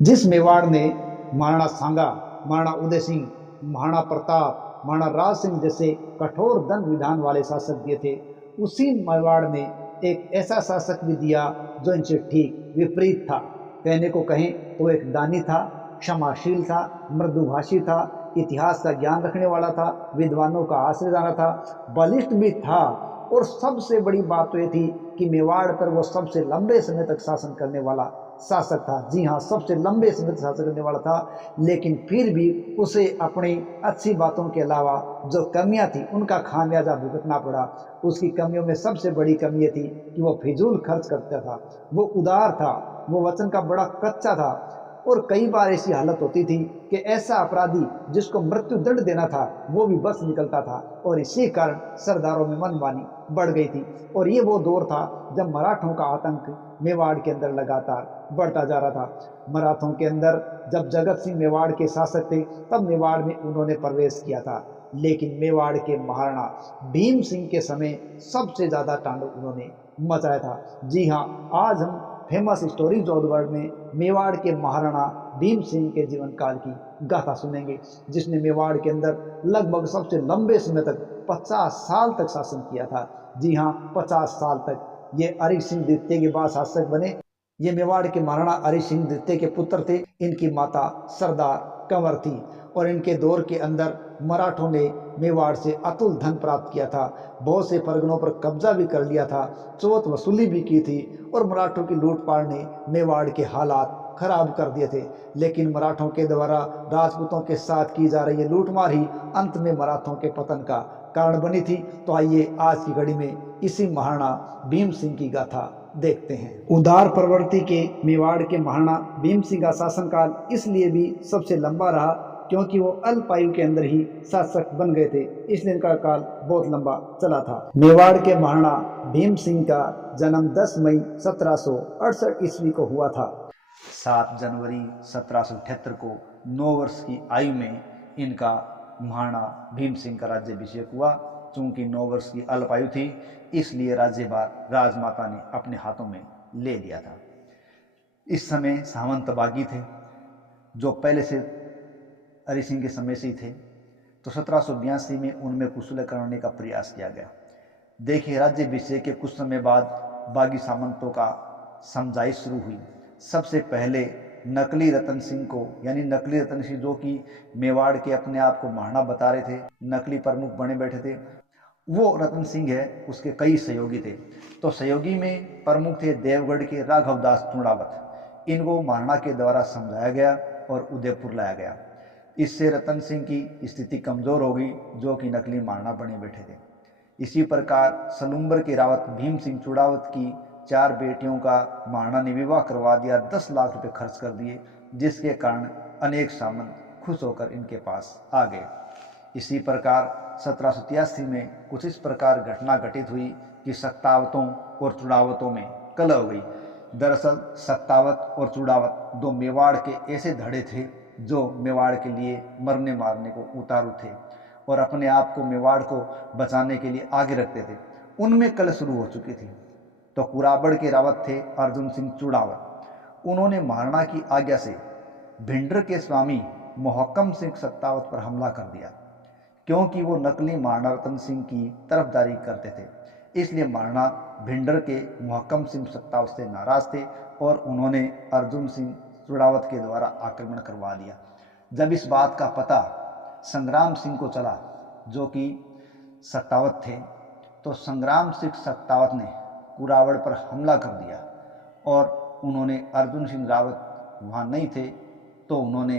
जिस मेवाड़ ने महाराणा सांगा, महाराणा उदय सिंह, महाराणा प्रताप, महाराणा राज सिंह जैसे कठोर दंड विधान वाले शासक दिए थे, उसी मेवाड़ ने एक ऐसा शासक भी दिया जो इनसे ठीक विपरीत था। कहने को कहें तो एक दानी था, क्षमाशील था, मृदुभाषी था, इतिहास का ज्ञान रखने वाला था, विद्वानों का आश्रय जाना था, बलिष्ठ भी था। और सबसे बड़ी बात तो ये थी कि मेवाड़ पर वो सबसे लंबे समय तक शासन करने वाला शासक था। जी हाँ, सबसे लंबे समय तक शासन करने वाला था। लेकिन फिर भी उसे अपनी अच्छी बातों के अलावा जो कमियां थी उनका खामियाजा भुगतना पड़ा। उसकी कमियों में सबसे बड़ी कमी ये थी कि वो फिजूल खर्च करता था, वो उदार था, वो वचन का बड़ा कच्चा था। और कई बार ऐसी हालत होती थी कि ऐसा अपराधी जिसको मृत्यु दंड देना था वो भी बच निकलता था। और इसी कारण सरदारों में मनमानी बढ़ गई थी। और ये वो दौर था जब मराठों का आतंक मेवाड़ के अंदर लगातार बढ़ता जा रहा था। मराठों के अंदर जब जगत सिंह मेवाड़ के शासक थे तब मेवाड़ में उन्होंने प्रवेश किया था। लेकिन मेवाड़ के महाराणा भीम सिंह के समय सबसे ज्यादा तांडव उन्होंने मचाया था। जी हाँ, आज हम famous stories of the world में मेवाड़ के महाराणा भीम सिंह के जीवन काल की गाथा सुनेंगे, जिसने मेवाड़ के अंदर लगभग सबसे लंबे समय तक 50 साल तक शासन किया था। जी हाँ, 50 साल तक। ये हरि सिंह द्वितीय के बाद शासक बने। ये मेवाड़ के महाराणा हरि सिंह द्वितीय के पुत्र थे। इनकी माता सरदार कंवर थी। और इनके दौर के अंदर मराठों ने मेवाड़ से अतुल धन प्राप्त किया था, बहुत से परगनों पर कब्जा भी कर लिया था, चोट वसूली भी की थी। और मराठों की लूटपाट ने मेवाड़ के हालात खराब कर दिए थे। लेकिन मराठों के द्वारा राजपूतों के साथ की जा रही लूटमार ही अंत में मराठों के पतन का कारण बनी थी। तो आइए आज की घड़ी में इसी महाराणा भीम सिंह की गाथा देखते हैं। उदार प्रवृत्ति के मेवाड़ के महाराणा भीम सिंह का शासनकाल इसलिए भी सबसे लंबा रहा क्योंकि वो अल्प आयु के अंदर ही शासक बन गए थे, इसलिए इनका काल बहुत लंबा चला था। मेवाड़ के महाराणा भीम सिंह का जन्म 10 मई 1768 ईस्वी को हुआ था। 7 जनवरी 1778 को 9 वर्ष की आयु में इनका महाराणा भीम सिंह का राज्याभिषेक हुआ। चूंकि 9 वर्ष की अल्प आयु थी इसलिए राज्यभार राजमाता ने अपने हाथों में ले लिया था। इस समय सामंत बागी थे जो पहले से हरि सिंह के समय से ही थे। तो 1782 में उनमें कुशल करने का प्रयास किया गया। देखिए, राज्याभिषेक के कुछ समय बाद बागी सामंतों का समझाइश शुरू हुई। सबसे पहले नकली रतन सिंह को, यानी नकली रतन सिंह जो कि मेवाड़ के अपने आप को महाराणा बता रहे थे, नकली प्रमुख बने बैठे थे, वो रतन सिंह है, उसके कई सहयोगी थे। तो सहयोगी में प्रमुख थे देवगढ़ के राघवदास चूड़ावत। इनको महाराणा के द्वारा समझाया गया और उदयपुर लाया गया। इससे रतन सिंह की स्थिति कमजोर हो गई जो कि नकली महाराणा बने बैठे थे। इसी प्रकार सलुम्बर के रावत भीम सिंह चूड़ावत की 4 बेटियों का महाराणा ने विवाह करवा दिया, 10 लाख रुपए खर्च कर दिए, जिसके कारण अनेक सामंत खुश होकर इनके पास आ गए। इसी प्रकार 1783 में कुछ इस प्रकार घटना घटित हुई कि सत्तावतों और चूड़ावतों में कलह हो गई। दरअसल सत्तावत और चूड़ावत दो मेवाड़ के ऐसे धड़े थे जो मेवाड़ के लिए मरने मारने को उतारू थे और अपने आप को मेवाड़ को बचाने के लिए आगे रखते थे। उनमें कलह शुरू हो चुकी थी। तो कुराबड़ के रावत थे अर्जुन सिंह चूड़ावत। उन्होंने महाराणा की आज्ञा से भिंडर के स्वामी मोहक्कम सिंह सत्तावत पर हमला कर दिया। क्योंकि वो नकली महाराणा रतन सिंह की तरफदारी करते थे, इसलिए महाराणा भिंडर के मोहक्कम सिंह सत्तावत से नाराज थे और उन्होंने अर्जुन सिंह चूड़ावत के द्वारा आक्रमण करवा दिया। जब इस बात का पता संग्राम सिंह को चला जो कि सत्तावत थे, तो संग्राम सिंह सत्तावत ने कुरावड़ पर हमला कर दिया और उन्होंने अर्जुन सिंह रावत वहाँ नहीं थे तो उन्होंने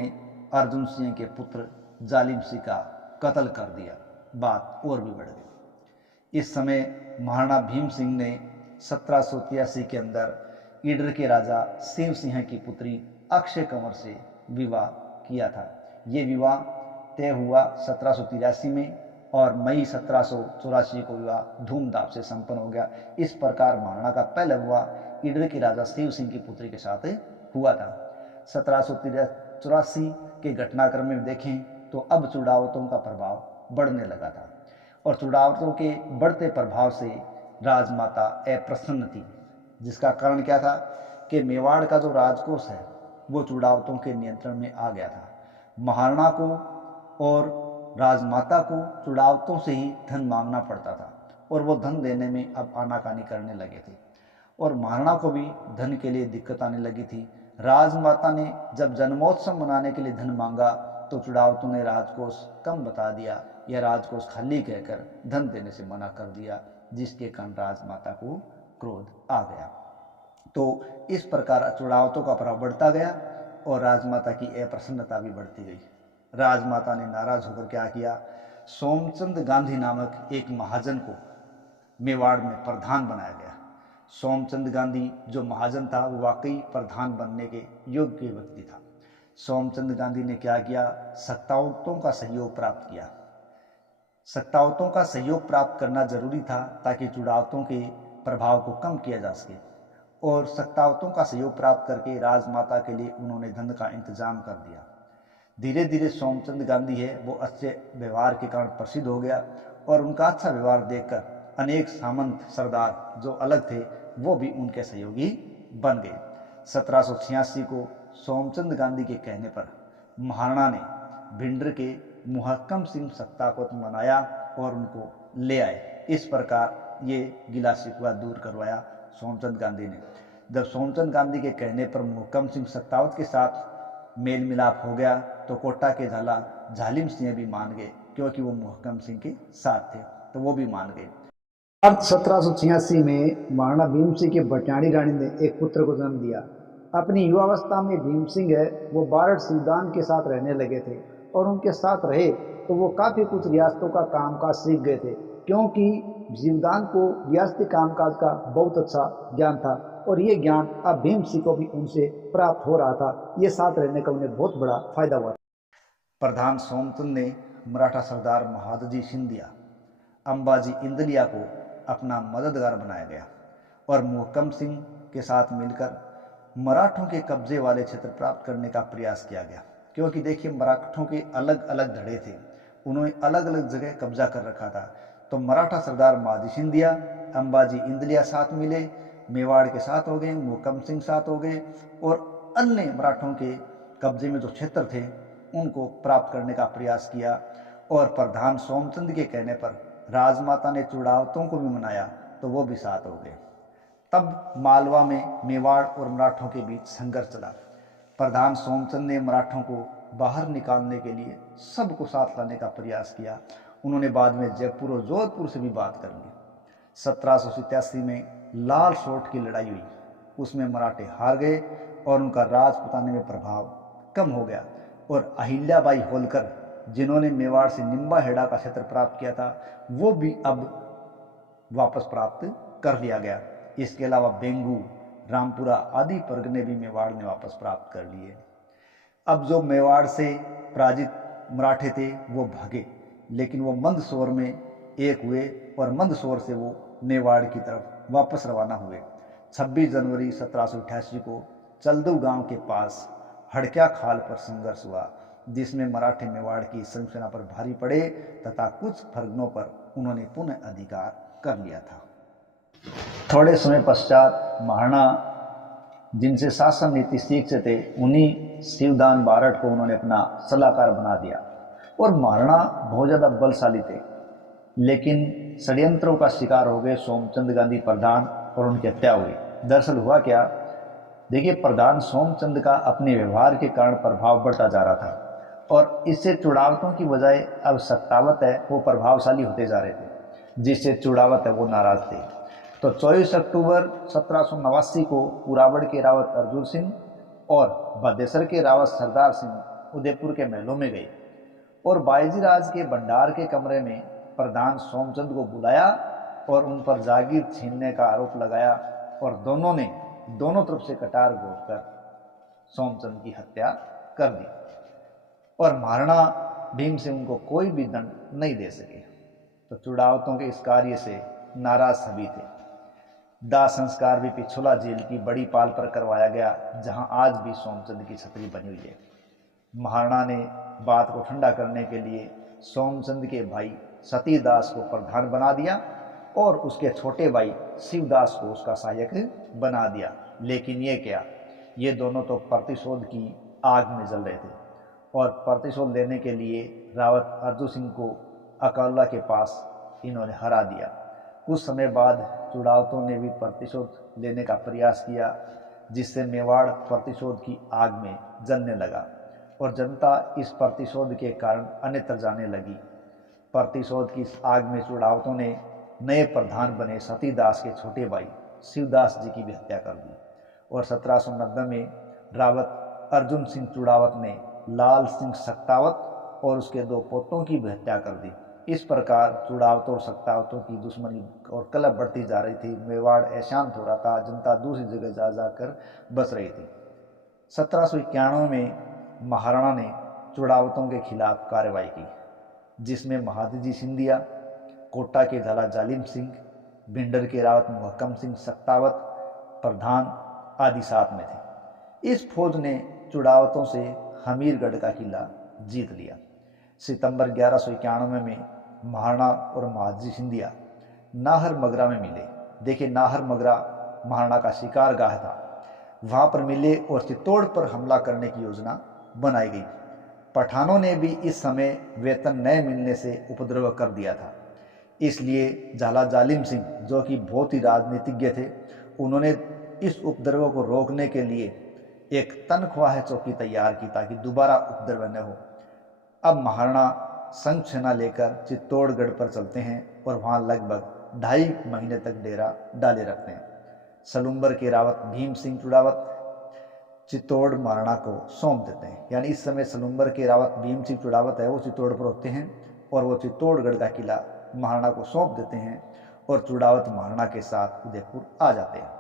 अर्जुन सिंह के पुत्र जालिम सिंह का कत्ल कर दिया। बात और भी बढ़ गई। इस समय महाराणा भीम सिंह ने 1783 के अंदर ईडर के राजा शिव सिंह की पुत्री अक्षय कंवर से विवाह किया था। ये विवाह तय हुआ 1783 में और मई 1784 को विवाह धूमधाम से संपन्न हो गया। इस प्रकार महाराणा का पहला विवाह ईडर के राजा शिव सिंह की पुत्री के साथ हुआ था। 1784 के घटनाक्रम में देखें तो अब चूड़ावतों का प्रभाव बढ़ने लगा था और चूड़ावतों के बढ़ते प्रभाव से राजमाता अप्रसन्न थी, जिसका कारण क्या था कि मेवाड़ का जो राजकोष है वो चुड़ावतों के नियंत्रण में आ गया था। महाराणा को और राजमाता को चुड़ावतों से ही धन मांगना पड़ता था और वो धन देने में अब आनाकानी करने लगे थे और महाराणा को भी धन के लिए दिक्कत आने लगी थी। राजमाता ने जब जन्मोत्सव मनाने के लिए धन मांगा तो चुड़ावतों ने राजकोष कम बता दिया या राजकोष खाली कहकर धन देने से मना कर दिया, जिसके कारण राजमाता को क्रोध आ गया। तो इस प्रकार चुड़ावतों का प्रभाव बढ़ता गया और राजमाता की अप्रसन्नता भी बढ़ती गई। राजमाता ने नाराज होकर क्या किया, सोमचंद गांधी नामक एक महाजन को मेवाड़ में प्रधान बनाया गया। सोमचंद गांधी जो महाजन था वो वाकई प्रधान बनने के योग्य व्यक्ति था। सोमचंद गांधी ने क्या किया, सत्तावतों का सहयोग प्राप्त किया। सत्तावतों का सहयोग प्राप्त करना जरूरी था ताकि चुड़ावतों के प्रभाव को कम किया जा सके और सत्तावतों का सहयोग प्राप्त करके राजमाता के लिए उन्होंने धन का इंतजाम कर दिया। धीरे धीरे सोमचंद गांधी है वो अच्छे व्यवहार के कारण प्रसिद्ध हो गया और उनका अच्छा व्यवहार देखकर अनेक सामंत सरदार जो अलग थे वो भी उनके सहयोगी बन गए। 1786 को सोमचंद गांधी के कहने पर महाराणा ने भिंडर के मुहक्कम सिंह सत्ता को मनाया और उनको ले आए। इस प्रकार ये गिला शिकवा दूर करवाया सोमचंद गांधी ने। जब सोमचंद गांधी के कहने पर मुहक्कम सिंह सत्तावत के साथ मेल मिलाप हो गया तो कोटा के झाला झालिम सिंह भी मान गए, क्योंकि वो मुहक्कम सिंह के साथ थे तो वो भी मान गए। 1786 में महाराणा भीम सिंह के भटियाणी रानी ने एक पुत्र को जन्म दिया। अपनी युवावस्था में भीम सिंह है वो बारठ सिवदान के साथ रहने लगे थे और उनके साथ रहे तो वो काफ़ी कुछ रियासतों का कामकाज सीख गए थे, क्योंकि सिवदान को रियासती कामकाज का बहुत अच्छा ज्ञान था और ये ज्ञान अब भीम सिंह को भी उनसे प्राप्त हो रहा था। ये साथ रहने का उन्हें बहुत बड़ा फायदा हुआ। प्रधान सोमचंद ने मराठा सरदार महादजी सिंधिया अंबाजी इंदलिया को अपना मददगार बनाया गया और मुहक्कम सिंह के साथ मिलकर मराठों के कब्जे वाले क्षेत्र प्राप्त करने का प्रयास किया गया। क्योंकि देखिए मराठों के अलग अलग धड़े थे, उन्होंने अलग अलग जगह कब्जा कर रखा था। तो मराठा सरदार महादजी सिंधिया अंबाजी इंदलिया साथ मिले, मेवाड़ के साथ हो गए, मुहक्कम सिंह साथ हो गए और अन्य मराठों के कब्जे में जो क्षेत्र थे उनको प्राप्त करने का प्रयास किया। और प्रधान सोमचंद के कहने पर राजमाता ने चुड़ावतों को भी मनाया तो वो भी साथ हो गए। तब मालवा में मेवाड़ और मराठों के बीच संघर्ष चला। प्रधान सोमचंद ने मराठों को बाहर निकालने के लिए सबको साथ लाने का प्रयास किया। उन्होंने बाद में जयपुर और जोधपुर से भी बात कर ली। 1787 में लाल सोट की लड़ाई हुई, उसमें मराठे हार गए और उनका राजपुताने में प्रभाव कम हो गया और अहिल्याबाई होलकर जिन्होंने मेवाड़ से निम्बा हेड़ा का क्षेत्र प्राप्त किया था वो भी अब वापस प्राप्त कर लिया गया। इसके अलावा बेंगू, रामपुरा आदि परगने भी मेवाड़ ने वापस प्राप्त कर लिए। अब जो मेवाड़ से पराजित मराठे थे वो भागे, लेकिन वो मंदसौर में एक हुए और मंदसौर से वो मेवाड़ की तरफ वापस रवाना हुए। 26 जनवरी 1788 को चलदू गांव के पास हड़क्या खाल पर संघर्ष हुआ, जिसमें मराठे मेवाड़ की संरचना पर भारी पड़े तथा कुछ फर्गनों पर उन्होंने पुनः अधिकार कर लिया था। थोड़े समय पश्चात महाराणा जिनसे शासन नीति सीखते थे उन्हीं शिवदान बारठ को उन्होंने अपना सलाहकार बना दिया और महाराणा बहुत ज़्यादा बलशाली थे, लेकिन षड्यंत्रों का शिकार हो गए सोमचंद गांधी प्रधान और उनकी हत्या हुई। दरअसल हुआ क्या, देखिए प्रधान सोमचंद का अपने व्यवहार के कारण प्रभाव बढ़ता जा रहा था और इससे चुड़ावतों की बजाय अब सत्तावत है वो प्रभावशाली होते जा रहे थे, जिससे चुड़ावत है वो नाराज थे। तो 24 अक्टूबर 1789 को पुरावड़ के रावत अर्जुन सिंह और भदेसर के रावत सरदार सिंह उदयपुर के महलों में गए और बाईजी राज के भंडार के कमरे में प्रधान सोमचंद को बुलाया और उन पर जागीर छीनने का आरोप लगाया और दोनों ने दोनों तरफ से कटार घोंपकर सोमचंद की हत्या कर दी और महाराणा भीम सिंह उनको कोई भी दंड नहीं दे सके। तो चुड़ावतों के इस कार्य से नाराज सभी थे। दाह संस्कार भी पिछोला जेल की बड़ी पाल पर करवाया गया, जहां आज भी सोमचंद की छतरी बनी हुई है। महाराणा ने बात को ठंडा करने के लिए सोमचंद के भाई सतीदास को प्रधान बना दिया और उसके छोटे भाई शिवदास को उसका सहायक बना दिया। लेकिन ये क्या, ये दोनों तो प्रतिशोध की आग में जल रहे थे और प्रतिशोध लेने के लिए रावत अर्जुन सिंह को अकौला के पास इन्होंने हरा दिया। कुछ समय बाद चुड़ावतों ने भी प्रतिशोध लेने का प्रयास किया, जिससे मेवाड़ प्रतिशोध की आग में जलने लगा और जनता इस प्रतिशोध के कारण अन्यत्र जाने लगी। प्रतिशोध की इस आग में चुड़ावतों ने नए प्रधान बने सतीदास के छोटे भाई शिवदास जी की भी हत्या कर दी और 1790 में रावत अर्जुन सिंह चुड़ावत ने लाल सिंह सक्तावत और उसके 2 पोतों की भी हत्या कर दी। इस प्रकार चुड़ावतों और सक्तावतों की दुश्मनी और कलह बढ़ती जा रही थी। मेवाड़ अशांत हो रहा था, जनता दूसरी जगह जा जाकर बस रही थी। 1791 में महाराणा ने चुड़ावतों के खिलाफ कार्रवाई की, जिसमें महादजी सिंधिया, कोटा के झाला जालिम सिंह, भिंडर के रावत मुहक्कम सिंह सक्तावत प्रधान आदि साथ में थे। इस फौज ने चुड़ावतों से हमीरगढ़ का किला जीत लिया। सितंबर 1191 में महाराणा और महादजी सिंधिया नाहर मगरा में मिले। देखिए, नाहर मगरा महाराणा का शिकार गाह था, वहां पर मिले और चित्तौड़ पर हमला करने की योजना बनाई गई। पठानों ने भी इस समय वेतन न मिलने से उपद्रव कर दिया था, इसलिए झाला जालिम सिंह, जो कि बहुत ही राजनीतिज्ञ थे, उन्होंने इस उपद्रव को रोकने के लिए एक तनख्वाह चौकी तैयार की ताकि दोबारा उपद्रव न हो। अब महाराणा संघ सेना लेकर चित्तौड़गढ़ पर चलते हैं और वहां लगभग 2.5 महीने तक डेरा डाले रखते हैं। सलुम्बर के रावत भीम सिंह चुड़ावत चित्तौड़ महाराणा को सौंप देते हैं। यानी इस समय सलुम्बर के रावत भीम सिंह चुड़ावत है, वो चित्तौड़ पर होते हैं और वो चित्तौड़गढ़ का किला महाराणा को सौंप देते हैं और चुड़ावत महाराणा के साथ उदयपुर आ जाते हैं।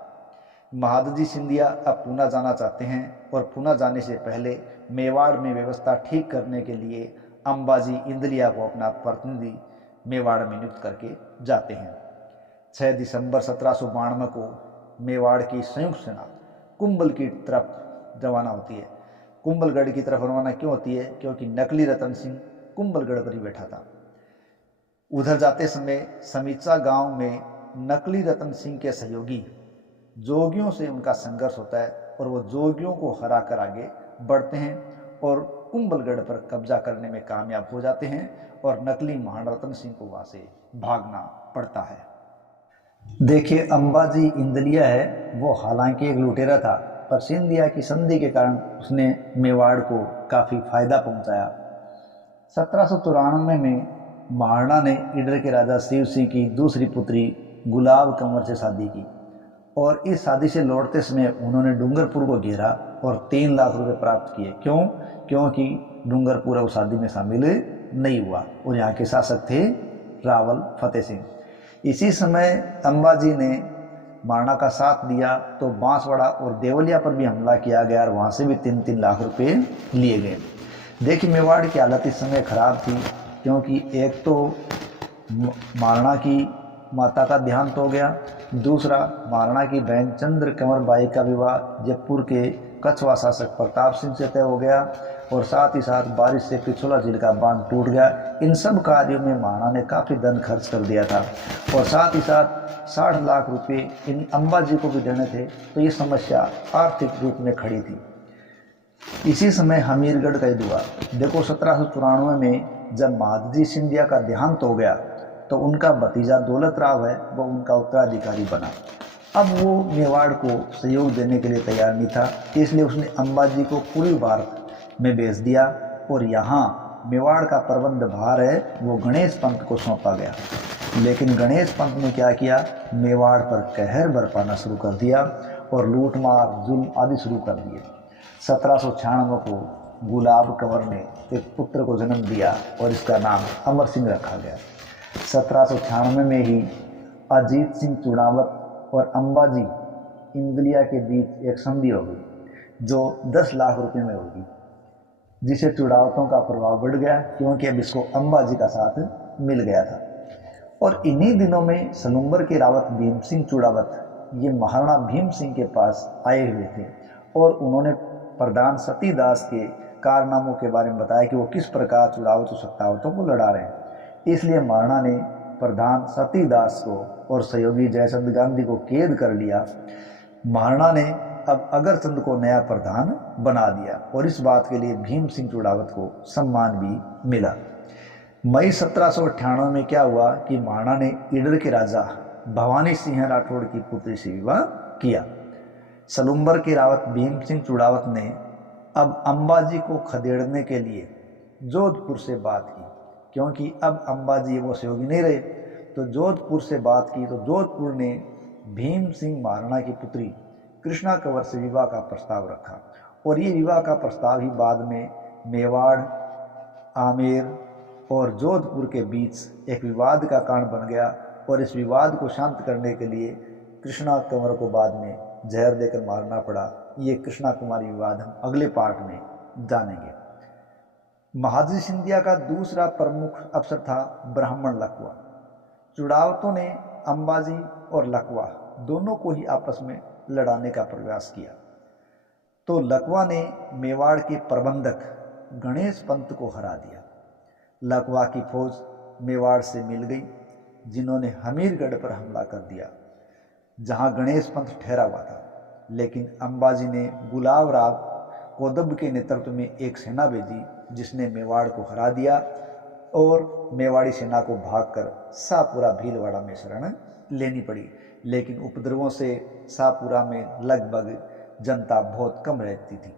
महादजी सिंधिया अब पूना जाना चाहते हैं और पूना जाने से पहले मेवाड़ में व्यवस्था ठीक करने के लिए अंबाजी इंदलिया को अपना प्रतिनिधि मेवाड़ में नियुक्त करके जाते हैं। 6 दिसंबर 1792 को मेवाड़ की संयुक्त सेना कुंभल की तरफ रवाना होती है। कुंभलगढ़ की तरफ रवाना क्यों होती है? क्योंकि नकली रतन सिंह कुंभलगढ़ पर ही बैठा था। उधर जाते समय समीचा गांव में नकली रतन सिंह के सहयोगी जोगियों से उनका संघर्ष होता है और वो जोगियों को हरा कर आगे बढ़ते हैं और कुंभलगढ़ पर कब्जा करने में कामयाब हो जाते हैं और नकली महाराणा रतन सिंह को वहां से भागना पड़ता है। देखिए, अंबाजी इंदलिया है, वो हालांकि एक लुटेरा था, पर सिंधिया की संधि के कारण उसने मेवाड़ को काफ़ी फायदा पहुंचाया। 1794 में महाराणा ने ईडर के राजा शिव सिंह की दूसरी पुत्री गुलाब कंवर से शादी की और इस शादी से लौटते समय उन्होंने डूंगरपुर को घेरा और 3 लाख रुपए प्राप्त किए। क्यों? क्योंकि डूंगरपुर उस शादी में शामिल नहीं हुआ और यहाँ के शासक थे रावल फतेह सिंह। इसी समय अंबाजी ने महाराणा का साथ दिया तो बांसवाड़ा और देवलिया पर भी हमला किया गया और वहाँ से भी 3-3 लाख रुपए लिए गए। देखिए, मेवाड़ की हालत इस समय खराब थी, क्योंकि एक तो महाराणा की माता का देहांत हो गया, दूसरा महाराणा की बहन चंद्र कंवर बाई का विवाह जयपुर के कछवा शासक प्रताप सिंह से तय हो गया और साथ ही साथ बारिश से पिछोला झील का बांध टूट गया। इन सब कार्यों में महाराणा ने काफ़ी धन खर्च कर दिया था और साथ ही साथ 60 लाख रुपए इन अंबाजी को भी देने थे, तो ये समस्या आर्थिक रूप में खड़ी थी। इसी समय हमीरगढ़ का युद्ध हुआ। देखो, 1794 में जब महादजी सिंधिया का देहांत हो गया तो उनका भतीजा दौलत राव है, वो उनका उत्तराधिकारी बना। अब वो मेवाड़ को सहयोग देने के लिए तैयार नहीं था, इसलिए उसने अंबाजी को पूर्वी भारत में भेज दिया और यहाँ मेवाड़ का प्रबंध भार है वो गणेश पंत को सौंपा गया। लेकिन गणेश पंत ने क्या किया? मेवाड़ पर कहर बरपाना शुरू कर दिया और लूटमार जुल्म आदि शुरू कर दिए। 1796 को गुलाब कंवर ने एक पुत्र को जन्म दिया और इसका नाम अमर सिंह रखा गया। 1796 में ही अजीत सिंह चुड़ावत और अंबाजी इंदलिया के बीच एक संधि हो गई जो 10 लाख रुपए में होगी, जिसे चुड़ावतों का प्रभाव बढ़ गया क्योंकि अब इसको अंबाजी का साथ मिल गया था। और इन्हीं दिनों में सलुम्बर के रावत भीम सिंह चुड़ावत ये महाराणा भीम सिंह के पास आए हुए थे और उन्होंने प्रधान सतीदास के कारनामों के बारे में बताया कि वो किस प्रकार चुड़ावत और सत्तावतों को लड़ा रहे हैं। इसलिए महाराणा ने प्रधान सतीदास को और सहयोगी जयचंद गांधी को कैद कर लिया। महाराणा ने अब अगरचंद को नया प्रधान बना दिया और इस बात के लिए भीम सिंह चुड़ावत को सम्मान भी मिला। मई 1798 में क्या हुआ कि महाराणा ने ईडर के राजा भवानी सिंह राठौड़ की पुत्री से विवाह किया। सलुम्बर के रावत भीम सिंह चुड़ावत ने अब अंबाजी को खदेड़ने के लिए जोधपुर से बात की, क्योंकि अब अंबाजी वो सहयोगी नहीं रहे, तो जोधपुर से बात की। तो जोधपुर ने भीम सिंह महाराणा की पुत्री कृष्णा कंवर से विवाह का प्रस्ताव रखा और ये विवाह का प्रस्ताव ही बाद में मेवाड़, आमेर और जोधपुर के बीच एक विवाद का कारण बन गया और इस विवाद को शांत करने के लिए कृष्णा कंवर को बाद में जहर देकर मारना पड़ा। ये कृष्णा कुमारी विवाद हम अगले पार्ट में जानेंगे। महादजी सिंधिया का दूसरा प्रमुख अफसर था ब्राह्मण लकवा। चुड़ावतों ने अंबाजी और लकवा दोनों को ही आपस में लड़ाने का प्रयास किया, तो लकवा ने मेवाड़ के प्रबंधक गणेश पंत को हरा दिया। लकवा की फौज मेवाड़ से मिल गई, जिन्होंने हमीरगढ़ पर हमला कर दिया जहां गणेश पंत ठहरा हुआ था। लेकिन अंबाजी ने गुलाब राव कोदब के नेतृत्व में एक सेना भेजी जिसने मेवाड़ को हरा दिया और मेवाड़ी सेना को भागकर शाहपुरा भीलवाड़ा में शरण लेनी पड़ी। लेकिन उपद्रवों से शाहपुरा में लगभग जनता बहुत कम रहती थी।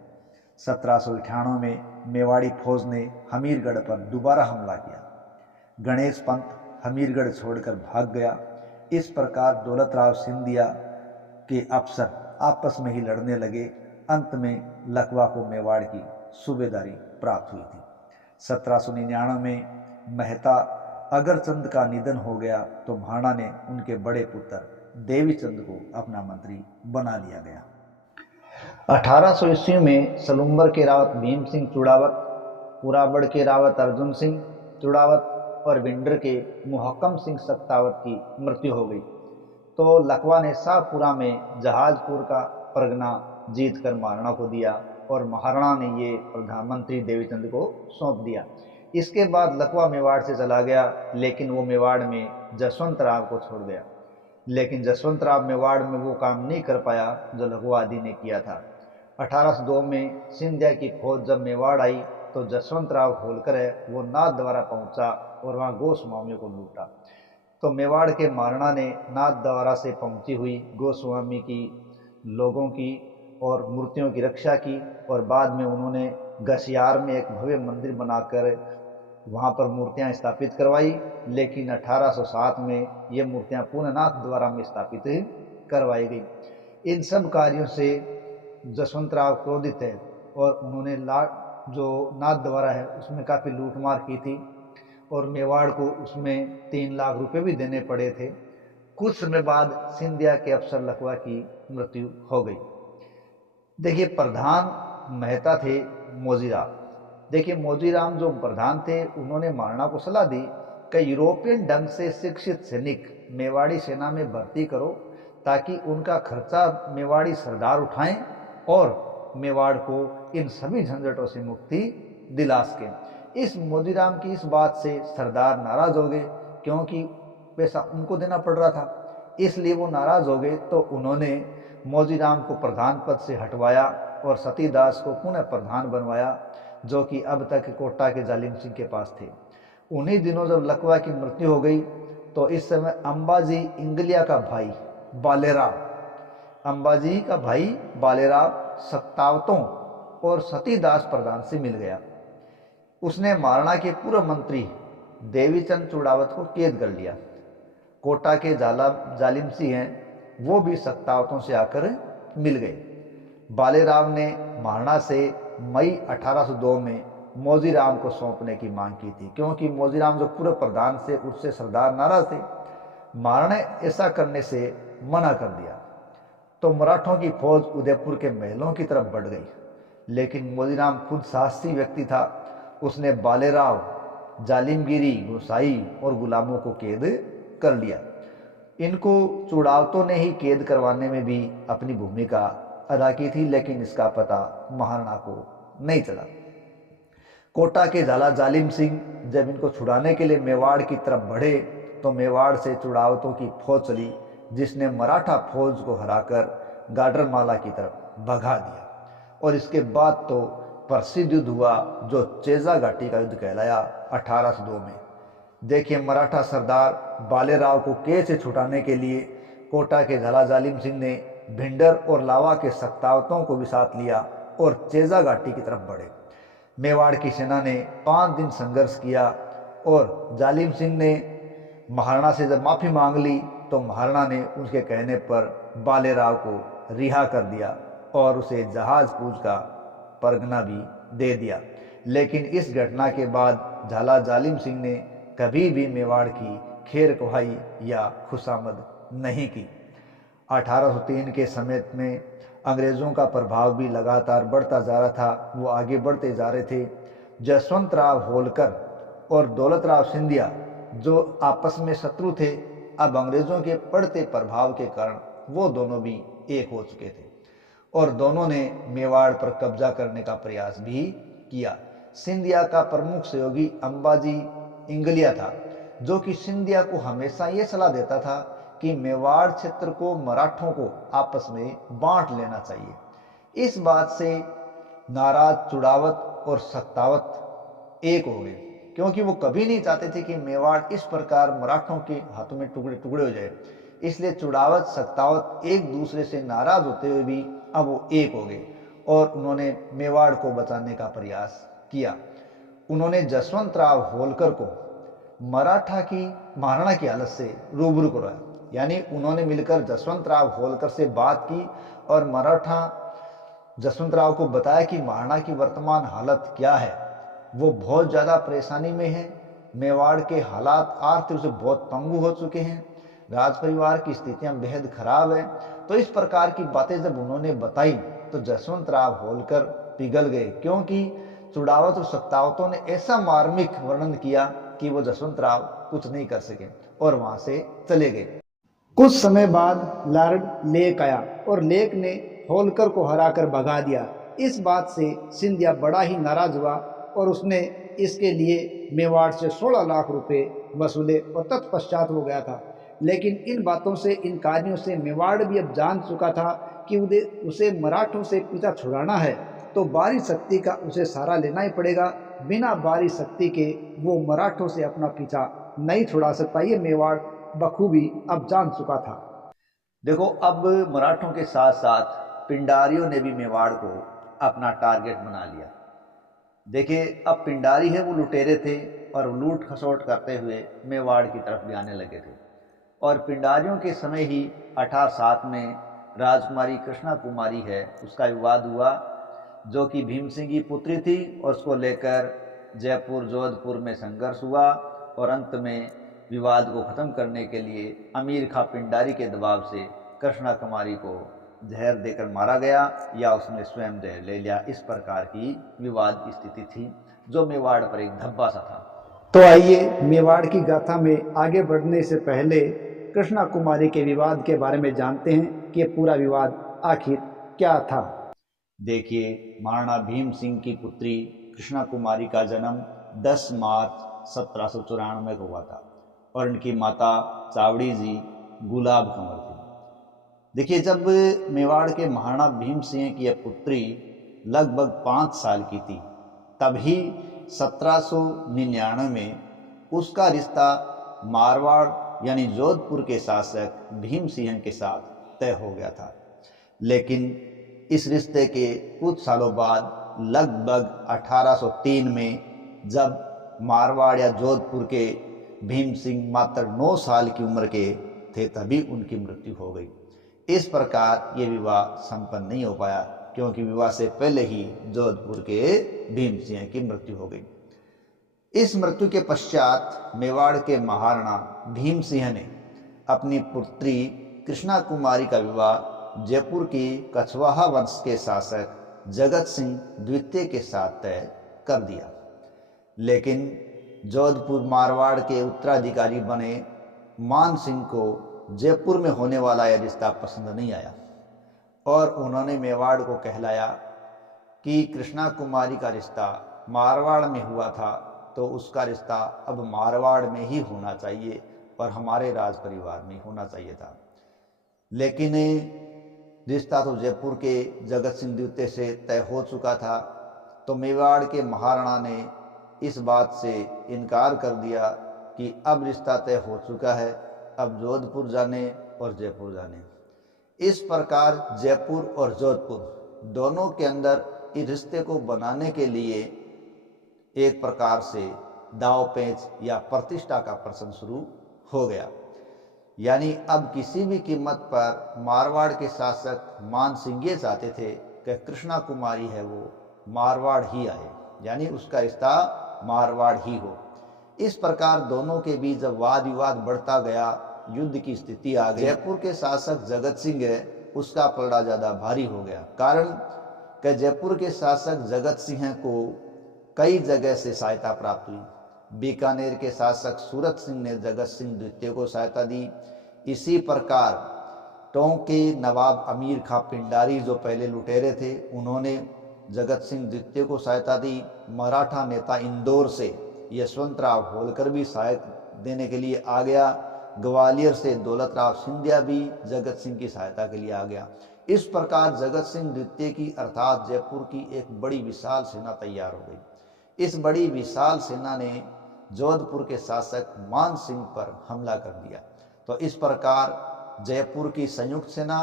1798 में मेवाड़ी फौज ने हमीरगढ़ पर दोबारा हमला किया। गणेश पंत हमीरगढ़ छोड़कर भाग गया। इस प्रकार दौलतराव सिंधिया के अफसर आपस में ही लड़ने लगे। अंत में लकवा को मेवाड़ की सूबेदारी प्राप्त हुई थी। 1799 में मेहता अगरचंद का निधन हो गया तो महाराणा ने उनके बड़े पुत्र देवीचंद को अपना मंत्री बना लिया गया। 1800 ईस्वी में सलुम्बर के रावत भीम सिंह चुड़ावत, पुराबड़ के रावत अर्जुन सिंह चुड़ावत और विंडर के मुहक्कम सिंह सख्तावत की मृत्यु हो गई। तो लकवा ने शाहपुरा में जहाजपुर का परगना जीत कर महाराणा को दिया और महाराणा ने ये प्रधानमंत्री देवीचंद को सौंप दिया। इसके बाद लकवा मेवाड़ से चला गया, लेकिन वो मेवाड़ में जसवंत राव को छोड़ गया। लेकिन जसवंत राव मेवाड़ में वो काम नहीं कर पाया जो लकवा आदि ने किया था। 1802 में सिंधिया की फौज जब मेवाड़ आई तो जसवंत राव होलकर वो नाथ द्वारा पहुंचा और वहाँ गोस्वामियों को लूटा। तो मेवाड़ के महाराणा ने नाथ द्वारा से पहुंची हुई गोस्वामी की, लोगों की और मूर्तियों की रक्षा की और बाद में उन्होंने गसियार में एक भव्य मंदिर बनाकर वहाँ पर मूर्तियाँ स्थापित करवाई। लेकिन 1807 में ये मूर्तियाँ पुनः नाथ द्वारा में स्थापित करवाई गई। इन सब कार्यों से जसवंत राव क्रोधित है और उन्होंने जो नाथ द्वारा है उसमें काफ़ी लूटमार की थी और मेवाड़ को उसमें 3 लाख रुपए भी देने पड़े थे। कुछ समय बाद सिंधिया के अफसर लकवा की मृत्यु हो गई। देखिए, प्रधान मेहता थे मोजीराम। देखिए, मोजीराम जो प्रधान थे उन्होंने महाराणा को सलाह दी कि यूरोपियन ढंग से शिक्षित सैनिक मेवाड़ी सेना में भर्ती करो ताकि उनका खर्चा मेवाड़ी सरदार उठाएं और मेवाड़ को इन सभी झंझटों से मुक्ति दिला सकें। इस मोजीराम की इस बात से सरदार नाराज हो गए, क्योंकि पैसा उनको देना पड़ रहा था, इसलिए वो नाराज हो गए। तो उन्होंने मोजीराम को प्रधान पद से हटवाया और सतीदास को पुनः प्रधान बनवाया, जो कि अब तक कोटा के जालिम सिंह के पास थे। उन्हीं दिनों जब लकवा की मृत्यु हो गई तो इस समय अंबाजी इंगलिया का भाई बालेराव, अंबाजी का भाई बालेराव सत्तावतों और सतीदास प्रधान से मिल गया। उसने महाराणा के पूर्व मंत्री देवीचंद चुड़ावत को कैद कर लिया। कोटा के जालिम सिंह हैं, वो भी सत्तावतों से आकर मिल गए। बालेराव ने महाराणा से मई 1802 में मोजीराम को सौंपने की मांग की थी, क्योंकि मोजीराम जो पूर्व प्रधान से उससे सरदार नाराज थे। महाराणा ने ऐसा करने से मना कर दिया तो मराठों की फौज उदयपुर के महलों की तरफ बढ़ गई। लेकिन मोजीराम खुद साहसी व्यक्ति था, उसने बालेराव, जालिमगिरी, गोसाई और गुलामों को कैद कर लिया। इनको चुड़ावतों ने ही कैद करवाने में भी अपनी भूमिका अदा की थी, लेकिन इसका पता महाराणा को नहीं चला। कोटा के जालिम सिंह जब इनको छुड़ाने के लिए मेवाड़ की तरफ बढ़े तो मेवाड़ से चुड़ावतों की फौज चली, जिसने मराठा फौज को हराकर गाडरमाला की तरफ भगा दिया। और इसके बाद तो प्रसिद्ध युद्ध हुआ जो चेजा घाटी का युद्ध कहलाया 1802 में। देखिए, मराठा सरदार बालेराव को कैद से छुड़ाने के लिए कोटा के झाला जालिम सिंह ने भिंडर और लावा के सख्तावतों को भी साथ लिया और चेजा घाटी की तरफ बढ़े। मेवाड़ की सेना ने 5 दिन संघर्ष किया और जालिम सिंह ने महाराणा से जब माफ़ी मांग ली तो महाराणा ने उसके कहने पर बालेराव को रिहा कर दिया और उसे जहाज पूछ का परगना भी दे दिया। लेकिन इस घटना के बाद झाला जालिम सिंह ने कभी भी मेवाड़ की खैर ख्वाही या खुशामद नहीं की। 1803 के समय में अंग्रेज़ों का प्रभाव भी लगातार बढ़ता जा रहा था, वो आगे बढ़ते जा रहे थे। जसवंत राव होलकर और दौलत राव सिंधिया जो आपस में शत्रु थे, अब अंग्रेज़ों के बढ़ते प्रभाव के कारण वो दोनों भी एक हो चुके थे और दोनों ने मेवाड़ पर कब्जा करने का प्रयास भी किया। सिंधिया का प्रमुख सहयोगी अंबाजी इंगलिया था, जो कि सिंधिया को हमेशा ये सलाह देता था कि मेवाड़ क्षेत्र को मराठों को आपस में बांट लेना चाहिए। इस बात से नाराज चुड़ावत और सत्तावत एक हो गए, क्योंकि वो कभी नहीं चाहते थे कि मेवाड़ इस प्रकार मराठों के हाथों में टुकड़े टुकड़े हो जाए। इसलिए चुड़ावत सत्तावत एक दूसरे से नाराज होते हुए भी अब वो एक हो गए और उन्होंने मेवाड़ को बचाने का प्रयास किया। उन्होंने जसवंत राव होलकर को महाराणा की हालत से रूबरू करवाया, यानी उन्होंने मिलकर जसवंत राव होलकर से बात की और मराठा जसवंत राव को बताया कि महाराणा की वर्तमान हालत क्या है, वो बहुत ज़्यादा परेशानी में है, मेवाड़ के हालात आर्थिक रूप से बहुत पंगु हो चुके हैं, राज परिवार की स्थितियां बेहद खराब है। तो इस प्रकार की बातें जब उन्होंने बताई तो जसवंत राव होलकर पिघल गए, क्योंकि चुड़ावत और सत्तावतों ने ऐसा मार्मिक वर्णन किया कि वो जसवंत राव कुछ नहीं कर सके और वहां से चले गए। कुछ समय बाद लॉर्ड लेक आया और लेक ने होलकर को हराकर भगा दिया। इस बात से सिंधिया बड़ा ही नाराज हुआ और उसने इसके लिए मेवाड़ से 16 लाख रुपए वसूले और तत्पश्चात हो गया था। लेकिन इन बातों से, इन कार्यों से मेवाड़ भी अब जान चुका था कि उसे मराठों से पीछा छुड़ाना है तो बारी शक्ति का उसे सहारा लेना ही पड़ेगा। बिना बारी शक्ति के वो मराठों से अपना पीछा नहीं छुड़ा सकता। ये मेवाड़ बखूबी अब जान चुका था। देखो, अब मराठों के साथ साथ पिंडारियों ने भी मेवाड़ को अपना टारगेट बना लिया। देखिए, अब पिंडारी है वो लुटेरे थे और लूट खसोट करते हुए मेवाड़ की तरफ भी आने लगे थे। और पिंडारियों के समय ही 1807 में राजकुमारी कृष्णा कुमारी है उसका विवाद हुआ, जो कि भीम सिंह की पुत्री थी और उसको लेकर जयपुर जोधपुर में संघर्ष हुआ और अंत में विवाद को ख़त्म करने के लिए अमीर खां पिंडारी के दबाव से कृष्णा कुमारी को जहर देकर मारा गया या उसने स्वयं जहर ले लिया। इस प्रकार की विवाद की स्थिति थी जो मेवाड़ पर एक धब्बा सा था। तो आइए मेवाड़ की गाथा में आगे बढ़ने से पहले कृष्णा कुमारी के विवाद के बारे में जानते हैं कि पूरा विवाद आखिर क्या था। देखिए, महाराणा भीम सिंह की पुत्री कृष्णा कुमारी का जन्म 10 मार्च 1794 को हुआ था और इनकी माता चावड़ी जी गुलाब कंवर थी। देखिए, जब मेवाड़ के महाराणा भीम सिंह की यह पुत्री लगभग 5 साल की थी, तभी 1799 में उसका रिश्ता मारवाड़ यानी जोधपुर के शासक भीम सिंह के साथ तय हो गया था। लेकिन इस रिश्ते के कुछ सालों बाद लगभग 1803 में जब मारवाड़ या जोधपुर के भीम सिंह मात्र 9 साल की उम्र के थे, तभी उनकी मृत्यु हो गई। इस प्रकार ये विवाह संपन्न नहीं हो पाया, क्योंकि विवाह से पहले ही जोधपुर के भीम सिंह की मृत्यु हो गई। इस मृत्यु के पश्चात मेवाड़ के महाराणा भीम सिंह ने अपनी पुत्री कृष्णा कुमारी का विवाह जयपुर की कछवाहा वंश के शासक जगत सिंह द्वितीय के साथ तय कर दिया। लेकिन जोधपुर मारवाड़ के उत्तराधिकारी बने मान सिंह को जयपुर में होने वाला यह रिश्ता पसंद नहीं आया और उन्होंने मेवाड़ को कहलाया कि कृष्णा कुमारी का रिश्ता मारवाड़ में हुआ था तो उसका रिश्ता अब मारवाड़ में ही होना चाहिए और हमारे राज परिवार में होना चाहिए था। लेकिन रिश्ता तो जयपुर के जगत सिंह द्वितीय से तय हो चुका था, तो मेवाड़ के महाराणा ने इस बात से इनकार कर दिया कि अब रिश्ता तय हो चुका है, अब जोधपुर जाने और जयपुर जाने। इस प्रकार जयपुर और जोधपुर दोनों के अंदर इस रिश्ते को बनाने के लिए एक प्रकार से दाव पेच या प्रतिष्ठा का प्रश्न शुरू हो गया। यानी अब किसी भी कीमत पर मारवाड़ के शासक मान सिंह ये चाहते थे कि कृष्णा कुमारी है वो मारवाड़ ही आए, यानी उसका रिश्ता मारवाड़ ही हो। इस प्रकार दोनों के बीच जब वाद विवाद बढ़ता गया, युद्ध की स्थिति आ गई। जयपुर के शासक जगत सिंह है उसका पलड़ा ज़्यादा भारी हो गया। कारण कि जयपुर के शासक जगत सिंह को कई जगह से सहायता प्राप्त हुई। बीकानेर के शासक सूरत सिंह ने जगत सिंह द्वितीय को सहायता दी। इसी प्रकार टोंक के नवाब अमीर खां पिंडारी जो पहले लुटेरे थे, उन्होंने जगत सिंह द्वितीय को सहायता दी। मराठा नेता इंदौर से यशवंतराव होलकर भी सहायता देने के लिए आ गया। ग्वालियर से दौलतराव सिंधिया भी जगत सिंह की सहायता के लिए आ गया। इस प्रकार जगत सिंह द्वितीय की अर्थात जयपुर की एक बड़ी विशाल सेना तैयार हो गई। इस बड़ी विशाल सेना ने जोधपुर के शासक मान सिंह पर हमला कर दिया। तो इस प्रकार जयपुर की संयुक्त सेना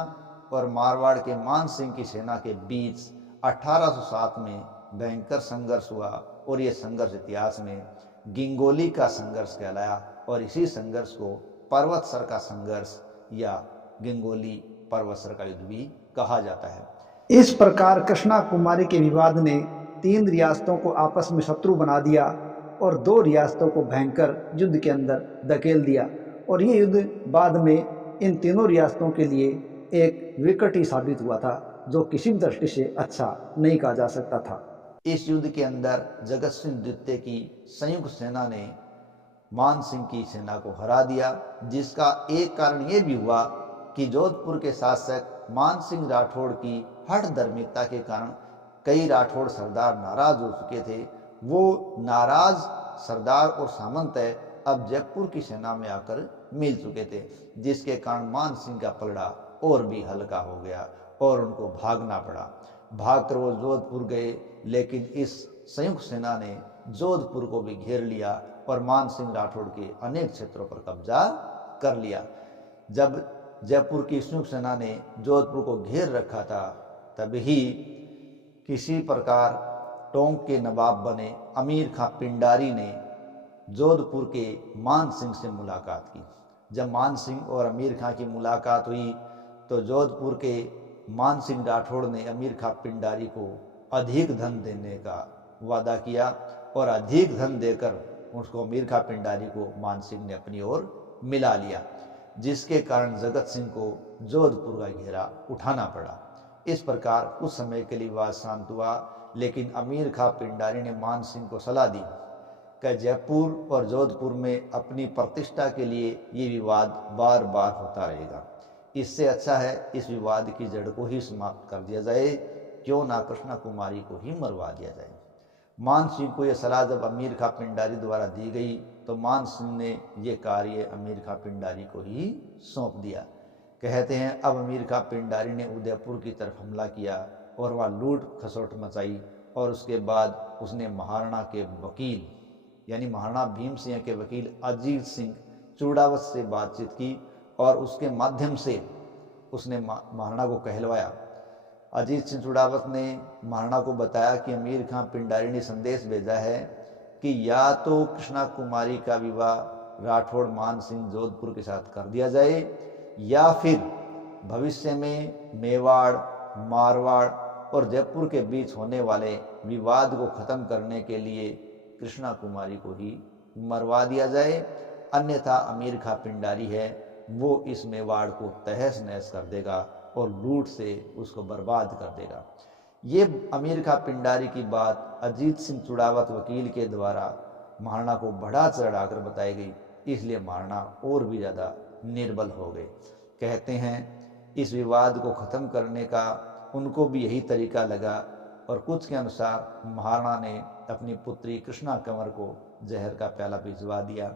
और मारवाड़ के मान सिंह की सेना के बीच 1807 में भयंकर संघर्ष हुआ और ये संघर्ष इतिहास में गिंगोली का संघर्ष कहलाया और इसी संघर्ष को पर्वतसर का संघर्ष या गिंगोली पर्वतसर का युद्ध भी कहा जाता है। इस प्रकार कृष्णा कुमारी के विवाद ने 3 रियासतों को आपस में शत्रु बना दिया और 2 रियासतों को भयंकर युद्ध के अंदर धकेल दिया और ये युद्ध बाद में इन तीनों रियासतों के लिए एक विकट ही साबित हुआ था, जो किसी भी दृष्टि से अच्छा नहीं कहा जा सकता था। इस युद्ध के अंदर जगत सिंह द्वितीय की संयुक्त सेना ने मान सिंह की सेना को हरा दिया, जिसका एक कारण ये भी हुआ कि जोधपुर के शासक मान सिंह राठौड़ की हठ धर्मिकता के कारण कई राठौड़ सरदार नाराज हो चुके थे। वो नाराज सरदार और सामंत अब जयपुर की सेना में आकर मिल चुके थे, जिसके कारण मान सिंह का पलड़ा और भी हल्का हो गया और उनको भागना पड़ा। भागकर वो जोधपुर गए, लेकिन इस संयुक्त सेना ने जोधपुर को भी घेर लिया और मान सिंह राठौड़ के अनेक क्षेत्रों पर कब्जा कर लिया। जब जयपुर की संयुक्त सेना ने जोधपुर को घेर रखा था, तभी किसी प्रकार टोंक के नवाब बने अमीर खां पिंडारी ने जोधपुर के मान सिंह से मुलाकात की। जब मान सिंह और अमीर खां की मुलाकात हुई तो जोधपुर के मान सिंह राठौड़ ने अमीर खां पिंडारी को अधिक धन देने का वादा किया और अधिक धन देकर उसको अमीर खां पिंडारी को मान सिंह ने अपनी ओर मिला लिया, जिसके कारण जगत सिंह को जोधपुर का घेरा उठाना पड़ा। इस प्रकार कुछ समय के लिए विवाद शांत हुआ, लेकिन अमीर खां पिंडारी ने मान सिंह को सलाह दी कि जयपुर और जोधपुर में अपनी प्रतिष्ठा के लिए ये विवाद बार बार होता रहेगा। इससे अच्छा है इस विवाद की जड़ को ही समाप्त कर दिया जाए, क्यों ना कृष्णा कुमारी को ही मरवा दिया जाए। मान सिंह को यह सलाह जब अमीर खां पिंडारी द्वारा दी गई तो मान सिंह ने यह कार्य अमीर खां पिंडारी को ही सौंप दिया। कहते हैं अब अमीर खां पिंडारी ने उदयपुर की तरफ हमला किया और वह लूट खसोट मचाई और उसके बाद उसने महाराणा के वकील यानी महाराणा भीम सिंह के वकील अजीत सिंह चूड़ावत से बातचीत की और उसके माध्यम से उसने महाराणा को कहलवाया। अजीत सिंह चूड़ावत ने महाराणा को बताया कि अमीर खां पिंडारी ने संदेश भेजा है कि या तो कृष्णा कुमारी का विवाह राठौड़ मान सिंह जोधपुर के साथ कर दिया जाए या फिर भविष्य में मेवाड़, मारवाड़ और जयपुर के बीच होने वाले विवाद को खत्म करने के लिए कृष्णा कुमारी को ही मरवा दिया जाए, अन्यथा अमीर खां पिंडारी है वो इस मेवाड़ को तहस नहस कर देगा और लूट से उसको बर्बाद कर देगा। ये अमीर खां पिंडारी की बात अजीत सिंह चूड़ावत वकील के द्वारा महाराणा को बढ़ा चढ़ाकर बताई गई, इसलिए महाराणा और भी ज़्यादा निर्बल हो गए। कहते हैं इस विवाद को ख़त्म करने का उनको भी यही तरीका लगा और कुछ के अनुसार महाराणा ने अपनी पुत्री कृष्णा कंवर को जहर का प्याला भिजवा दिया।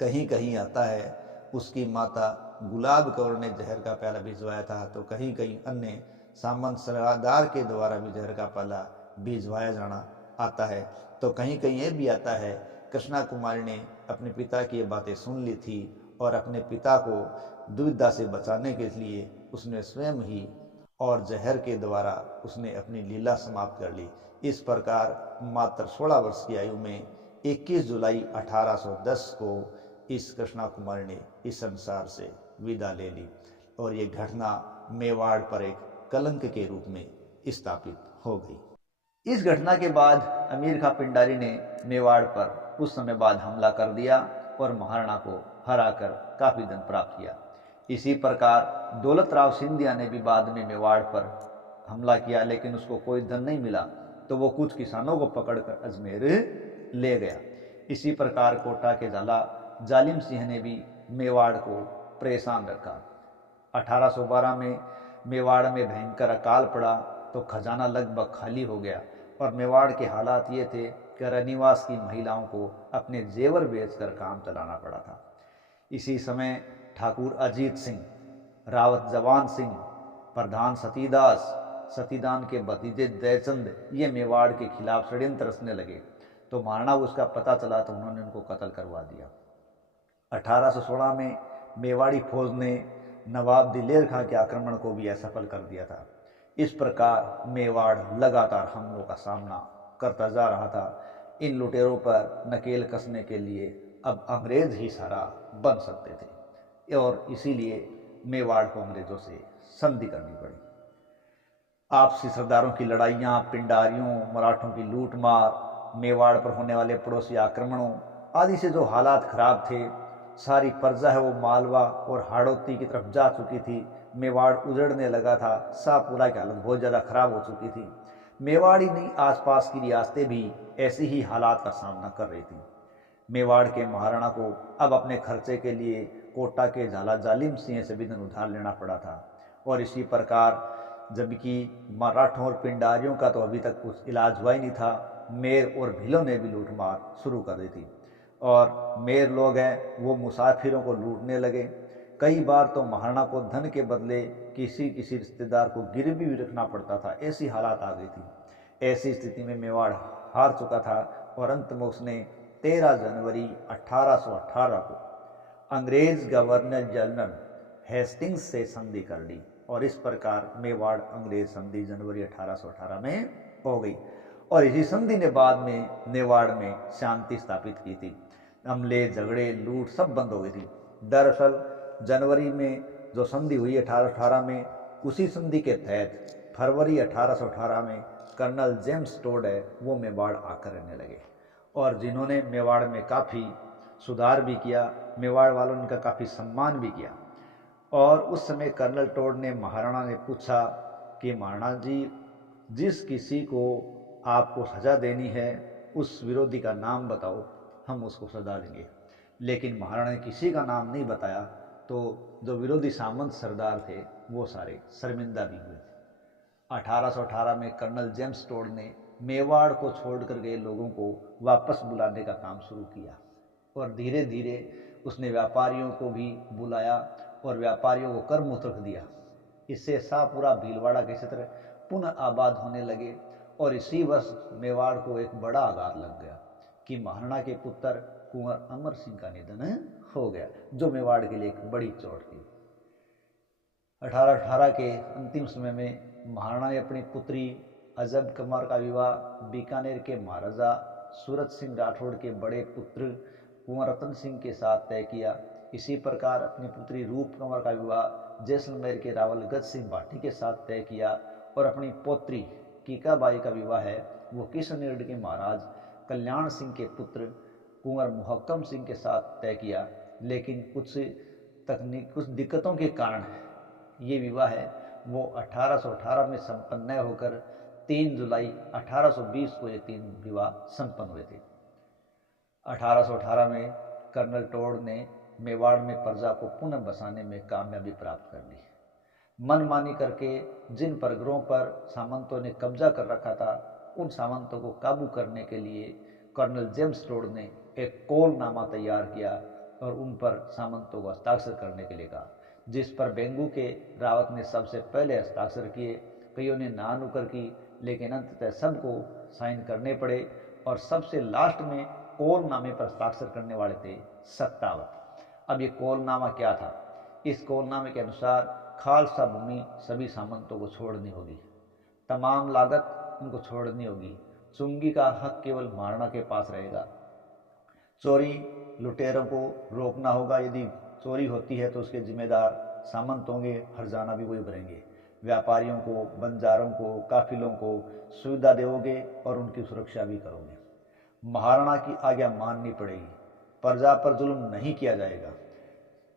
कहीं कहीं आता है उसकी माता गुलाब कौर ने जहर का प्याला भिजवाया था, तो कहीं कहीं अन्य सामंत सरदार के द्वारा भी जहर का प्याला भिजवाया जाना आता है। तो कहीं कहीं ये भी आता है कृष्णा कुमारी ने अपने पिता की ये बातें सुन ली थी और अपने पिता को दुविधा से बचाने के लिए उसने स्वयं ही और जहर के द्वारा उसने अपनी लीला समाप्त कर ली। इस प्रकार मात्र 16 वर्ष की आयु में 21 जुलाई 1810 को इस कृष्णा कुमारी ने इस संसार से विदा ले ली और ये घटना मेवाड़ पर एक कलंक के रूप में स्थापित हो गई। इस घटना के बाद अमीर खां पिंडारी ने मेवाड़ पर कुछ समय बाद हमला कर दिया और महाराणा को हराकर काफी धन प्राप्त किया। इसी प्रकार दौलत राव सिंधिया ने भी बाद में मेवाड़ पर हमला किया, लेकिन उसको कोई धन नहीं मिला तो वो कुछ किसानों को पकड़कर अजमेर ले गया। इसी प्रकार कोटा के झाला जालिम सिंह ने भी मेवाड़ को परेशान रखा। 1812 में मेवाड़ में भयंकर अकाल पड़ा तो खजाना लगभग खाली हो गया और मेवाड़ के हालात ये थे कि रनिवास की महिलाओं को अपने जेवर बेचकर काम चलाना पड़ा था। इसी समय ठाकुर अजीत सिंह, रावत जवान सिंह, प्रधान सतीदास, सतीदान के भतीजे दयाचंद ये मेवाड़ के खिलाफ षड्यंत्र रचने लगे। तो महाराणा को उसका पता चला तो उन्होंने उनको कत्ल करवा दिया। 1816 में मेवाड़ी फौज ने नवाब दिलेर खां के आक्रमण को भी असफल कर दिया था। इस प्रकार मेवाड़ लगातार हमलों का सामना करता जा रहा था। इन लुटेरों पर नकेल कसने के लिए अब अंग्रेज ही सहारा बन सकते थे और इसीलिए मेवाड़ को अंग्रेजों से संधि करनी पड़ी। आपसी सरदारों की लड़ाइयाँ, पिंडारियों, मराठों की लूटमार, मेवाड़ पर होने वाले पड़ोसी आक्रमणों आदि से जो हालात खराब थे, सारी प्रजा है वो मालवा और हाड़ौती की तरफ जा चुकी थी। मेवाड़ उजड़ने लगा था, शाहपुरा की हालत बहुत ज़्यादा खराब हो चुकी थी। मेवाड़ ही नहीं, आसपास की रियासतें भी ऐसी ही हालात का सामना कर रही थी। मेवाड़ के महाराणा को अब अपने खर्चे के लिए कोटा के झाला जालिम सिंह से भी धन उधार लेना पड़ा था और इसी प्रकार जबकि मराठों और पिंडारियों का तो अभी तक कुछ इलाज हुआ ही नहीं था, मेर और भीलों ने भी लूटमार शुरू कर दी थी और मेर लोग हैं वो मुसाफिरों को लूटने लगे। कई बार तो महाराणा को धन के बदले किसी रिश्तेदार को गिरवी भी रखना पड़ता था, ऐसी हालात आ गई थी। ऐसी स्थिति में मेवाड़ हार चुका था और अंत में उसने 13 जनवरी 1818 को अंग्रेज गवर्नर जनरल हेस्टिंग्स से संधि कर ली और इस प्रकार मेवाड़ अंग्रेज संधि जनवरी 1818 में हो गई और इसी संधि ने बाद में मेवाड़ में शांति स्थापित की थी। हमले, झगड़े, लूट सब बंद हो गई थी। दरअसल जनवरी में जो संधि हुई 1818 में, उसी संधि के तहत फरवरी 1818 में कर्नल जेम्स टोड है वो मेवाड़ आकर रहने लगे और जिन्होंने मेवाड़ में काफ़ी सुधार भी किया, मेवाड़ वालों ने उनका काफ़ी सम्मान भी किया। और उस समय कर्नल टोड ने महाराणा ने पूछा कि महाराणा जी, जिस किसी को आपको सज़ा देनी है उस विरोधी का नाम बताओ, हम उसको सजा देंगे। लेकिन महाराणा ने किसी का नाम नहीं बताया तो जो विरोधी सामंत सरदार थे वो सारे शर्मिंदा भी हुए थे। 1818 में कर्नल जेम्स टोड ने मेवाड़ को छोड़कर गए लोगों को वापस बुलाने का काम शुरू किया और धीरे धीरे उसने व्यापारियों को भी बुलाया और व्यापारियों को कर मुक्त रख दिया। इससे शाहपुरा भीलवाड़ा के क्षेत्र पुनः आबाद होने लगे और इसी वर्ष मेवाड़ को एक बड़ा आघात लग गया कि महाराणा के पुत्र कुंवर अमर सिंह का निधन हो गया, जो मेवाड़ के लिए एक बड़ी चोट थी। 1818 के अंतिम समय में महाराणा ने अपनी पुत्री अजब कमर का विवाह बीकानेर के महाराजा सूरत सिंह राठौड़ के बड़े पुत्र कुंवर रतन सिंह के साथ तय किया। इसी प्रकार अपनी पुत्री रूप कंवर का विवाह जैसलमेर के रावल गज सिंह भाटी के साथ तय किया और अपनी पोत्री कीकाबाई का विवाह है वो किशनगढ़ के महाराज कल्याण सिंह के पुत्र कुंवर मुहक्कम सिंह के साथ तय किया। लेकिन कुछ दिक्कतों के कारण ये विवाह है वो 1818 में संपन्न होकर 3 जुलाई 1820 को ये 3 विवाह संपन्न हुए थे। 1818 में कर्नल टोड ने मेवाड़ में प्रजा को पुनः बसाने में कामयाबी प्राप्त कर ली। मनमानी करके जिन परगरों पर सामंतों ने कब्जा कर रखा था उन सामंतों को काबू करने के लिए कर्नल जेम्स टोड ने एक कोलनामा तैयार किया और उन पर सामंतों को हस्ताक्षर करने के लिए कहा, जिस पर बेंगू के रावत ने सबसे पहले हस्ताक्षर किए। कईयों ने ना नुकर की, लेकिन अंततः सबको साइन करने पड़े और सबसे लास्ट में कौलनामे पर हस्ताक्षर करने वाले थे सत्तावत। अब ये कौलनामा क्या था? इस कौलनामे के अनुसार खालसा भूमि सभी सामंतों को छोड़नी होगी, तमाम लागत उनको छोड़नी होगी, चुंगी का हक केवल महाराणा के पास रहेगा, चोरी लुटेरों को रोकना होगा, यदि चोरी होती है तो उसके जिम्मेदार सामंत होंगे, हर्जाना भी वही भरेंगे, व्यापारियों को, बंजारों को, काफिलों को सुविधा दोगे और उनकी सुरक्षा भी करोगे। महाराणा की आज्ञा माननी पड़ेगी, प्रजा पर जुल्म नहीं किया जाएगा।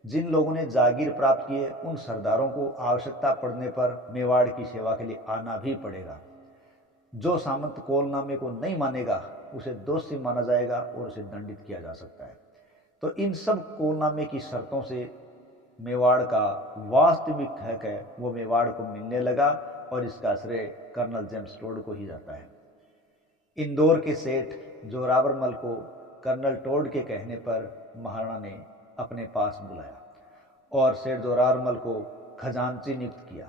जिन लोगों ने जागीर प्राप्त किए उन सरदारों को आवश्यकता पड़ने पर मेवाड़ की सेवा के लिए आना भी पड़ेगा। जो सामंत कौलनामे को नहीं मानेगा उसे दोषी माना जाएगा और उसे दंडित किया जा सकता है। तो इन सब कौलनामे की शर्तों से मेवाड़ का वास्तविक हक है वो मेवाड़ को मिलने लगा और इसका श्रेय कर्नल जेम्स टोड को ही जाता है। इंदौर के सेठ जोरावरमल को कर्नल टोड के कहने पर महाराणा ने अपने पास बुलाया और सेठ जोरावरमल को खजांची नियुक्त किया।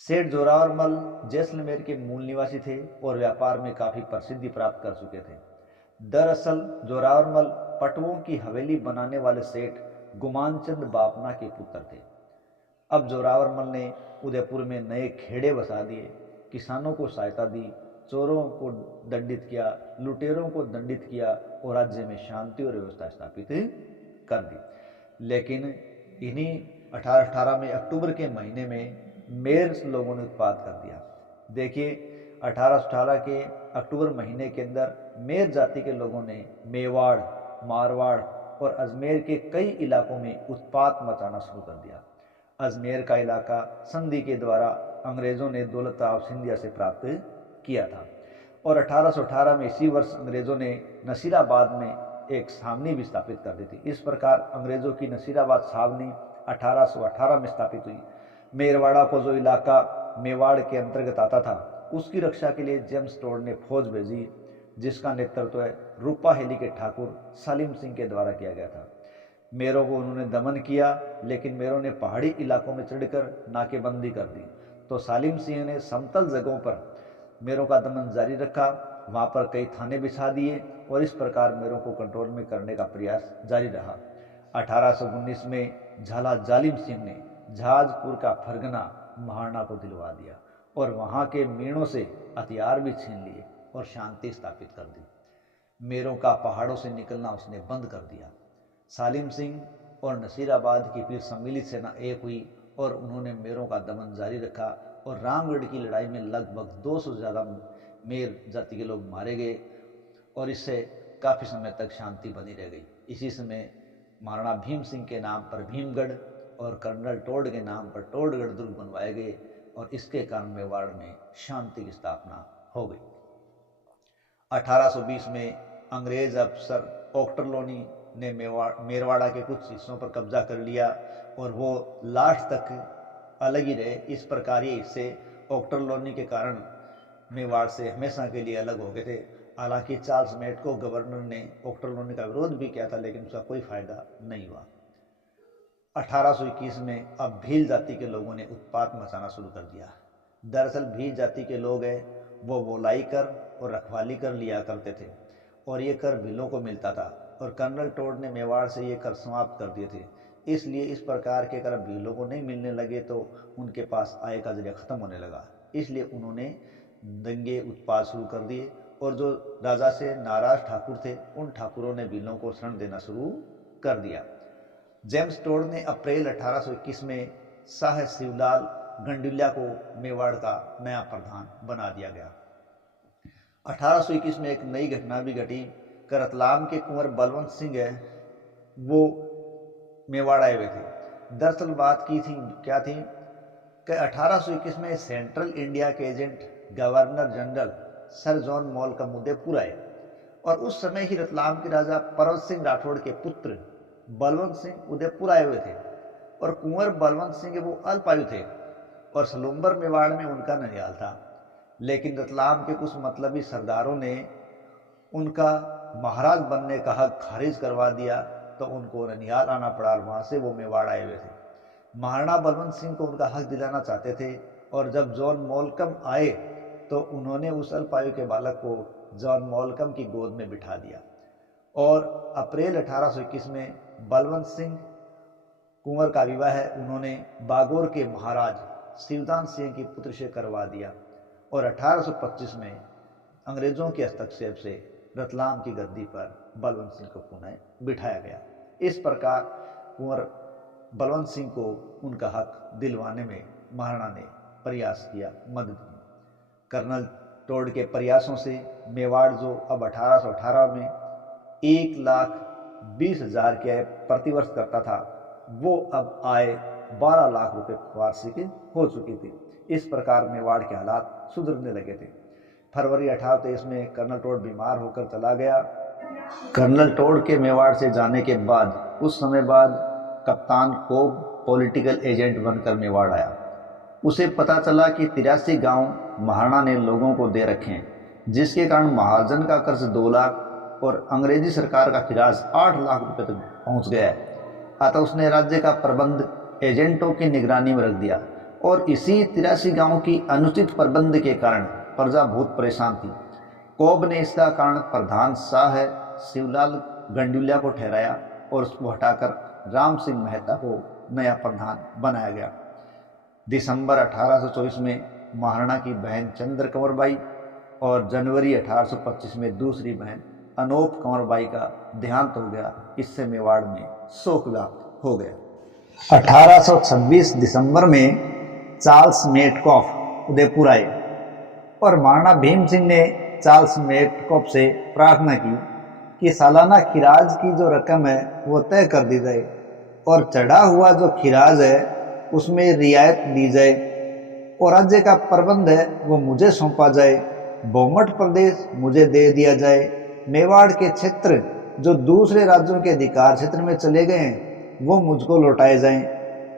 सेठ जोरावरमल जैसलमेर के मूल निवासी थे और व्यापार में काफी प्रसिद्धि प्राप्त कर चुके थे। दरअसल जोरावरमल पटवों की हवेली बनाने वाले सेठ गुमानचंद बापना के पुत्र थे। अब जोरावरमल ने उदयपुर में नए खेड़े बसा दिए, किसानों को सहायता दी, चोरों को दंडित किया, लुटेरों को दंडित किया और राज्य में शांति और व्यवस्था स्थापित कर दी। लेकिन इन्हीं 1818 में अक्टूबर के महीने में मेर लोगों ने उत्पात कर दिया। देखिए 1818 के अक्टूबर महीने के अंदर मेर जाति के लोगों ने मेवाड़, मारवाड़ और अजमेर के कई इलाकों में उत्पात मचाना शुरू कर दिया। अजमेर का इलाका संधि के द्वारा अंग्रेजों ने दौलत राव सिंधिया से प्राप्त किया था और 1818 में इसी वर्ष अंग्रेजों ने नसीराबाद में एक छावनी भी स्थापित कर दी थी। इस प्रकार अंग्रेजों की नसीराबाद छावनी 1818 में स्थापित हुई। मेरवाड़ा को जो इलाका मेवाड़ के अंतर्गत आता था उसकी रक्षा के लिए जेम्स टोड ने फौज भेजी, जिसका नेतृत्व रूपाहेली के ठाकुर सालिम सिंह के द्वारा किया गया था। मेरों को उन्होंने दमन किया, लेकिन मेरों ने पहाड़ी इलाकों में चढ़कर नाकेबंदी कर दी, तो सालिम सिंह ने समतल जगहों पर मेरों का दमन जारी रखा, वहां पर कई थाने बिछा दिए और इस प्रकार मेरों को कंट्रोल में करने का प्रयास जारी रहा। 1819 में झाला जालिम सिंह ने जहाजपुर का फरगना महाराणा को दिलवा दिया और वहां के मीणों से हथियार भी छीन लिए और शांति स्थापित कर दी। मेरों का पहाड़ों से निकलना उसने बंद कर दिया। सालिम सिंह और नसीराबाद की फिर सम्मिलित सेना एक हुई और उन्होंने मेरों का दमन जारी रखा और रामगढ़ की लड़ाई में लगभग 200 से ज़्यादा मेर जाति के लोग मारे गए और इससे काफ़ी समय तक शांति बनी रह गई। इसी समय महाराणा भीम सिंह के नाम पर भीमगढ़ और कर्नल टोड के नाम पर टोडगढ़ दुर्ग बनवाए गए और इसके कारण मेवाड़ में शांति की स्थापना हो गई। 1820 में अंग्रेज अफसर ऑक्टरलोनी ने मेरवाड़ा के कुछ हिस्सों पर कब्जा कर लिया और वो लास्ट तक अलग ही रहे। इस प्रकार ये हिस्से ऑक्टरलोनी के कारण मेवाड़ से हमेशा के लिए अलग हो गए थे। हालांकि चार्ल्स मेट को गवर्नर ने ऑक्टरलोनी का विरोध भी किया था, लेकिन उसका कोई फायदा नहीं हुआ। 1821 में अब भील जाति के लोगों ने उत्पात मचाना शुरू कर दिया। दरअसल भील जाति के लोग हैं वो वोलाई कर और रखवाली कर लिया करते थे और ये कर भीलों को मिलता था और कर्नल टोड ने मेवाड़ से ये कर समाप्त कर दिए थे। इसलिए इस प्रकार के कर भीलों को नहीं मिलने लगे तो उनके पास आय का जरिया खत्म होने लगा। इसलिए उन्होंने दंगे उत्पात शुरू कर दिए और जो राजा से नाराज ठाकुर थे उन ठाकुरों ने भीलों को शरण देना शुरू कर दिया। जेम्स टोड ने अप्रैल 1821 में शाह शिवलाल गंडुलिया को मेवाड़ का नया प्रधान बना दिया गया। 1821 में एक नई घटना भी घटी। रतलाम के कुंवर बलवंत सिंह है वो मेवाड़ आए हुए थे। दरअसल बात की थी क्या थी कि 1821 में सेंट्रल इंडिया के agent governor general sir John Malcolm Udaipur आए और उस समय ही रतलाम के राजा पर्वत सिंह राठौड़ के पुत्र बलवंत सिंह उदयपुर आए हुए थे और कुंवर बलवंत सिंह वो अल्पायु थे और सलूम्बर मेवाड़ में उनका ननिहाल था। लेकिन रतलाम के कुछ मतलबी सरदारों ने उनका महाराज बनने का हक खारिज करवा दिया तो उनको ननिहाल आना पड़ा और वहां से वो मेवाड़ आए हुए थे। महाराणा बलवंत सिंह को उनका हक दिलाना चाहते थे और जब जॉन मॉलकम आए तो उन्होंने उस अल्पायु के बालक को जॉन मॉलकम की गोद में बिठा दिया और अप्रैल 1821 में बलवंत सिंह कुंवर का विवाह उन्होंने बागौर के महाराज शिवदान सिंह की पुत्र से करवा दिया और 1825 में अंग्रेजों के हस्तक्षेप से रतलाम की गद्दी पर बलवंत सिंह को पुनः बिठाया गया। इस प्रकार कुंवर बलवंत सिंह को उनका हक दिलवाने में महाराणा ने प्रयास किया, मदद की। कर्नल टोड के प्रयासों से मेवाड़ जो अब 1818 में 1,20,000 की आय प्रतिवर्ष करता था, वो अब आय 12 लाख रुपए वार्षिक हो चुकी थी। इस प्रकार मेवाड़ के हालात सुधरने लगे थे। फरवरी 1823 में कर्नल टोड बीमार होकर चला गया। कर्नल टोड के मेवाड़ से जाने के बाद कुछ समय बाद कप्तान कोब पॉलिटिकल एजेंट बनकर मेवाड़ आया। उसे पता चला कि 83 गांव महाराणा ने लोगों को दे रखे हैं, जिसके कारण महाजन का कर्ज 2 लाख और अंग्रेजी सरकार का खिराज 8 लाख रुपए तक पहुंच गया है। अतः उसने राज्य का प्रबंध एजेंटों की निगरानी में रख दिया और इसी 83 गांवों की अनुचित प्रबंध के कारण प्रजा बहुत परेशान थी। कोब ने इसका कारण प्रधान शाह शिवलाल गंडुलिया को ठहराया और उसको हटाकर राम सिंह मेहता को नया प्रधान बनाया गया। दिसंबर 1824 में महाराणा की बहन चंद्र कंवर बाई और जनवरी 1825 में दूसरी बहन अनोप कंवर बाई का देहांत हो गया। इससे मेवाड़ में शोक व्याप्त हो गया। 1826 दिसंबर में चार्ल्स मेटकॉफ उदयपुर आए और महाराणा भीम सिंह ने चार्ल्स मेटकॉफ से प्रार्थना की कि सालाना खिराज की जो रकम है वो तय कर दी जाए और चढ़ा हुआ जो खिराज है उसमें रियायत दी जाए और राज्य का प्रबंध है वो मुझे सौंपा जाए। बोमट प्रदेश मुझे दे दिया जाए। मेवाड़ के क्षेत्र जो दूसरे राज्यों के अधिकार क्षेत्र में चले गए हैं वो मुझको लौटाए जाएं।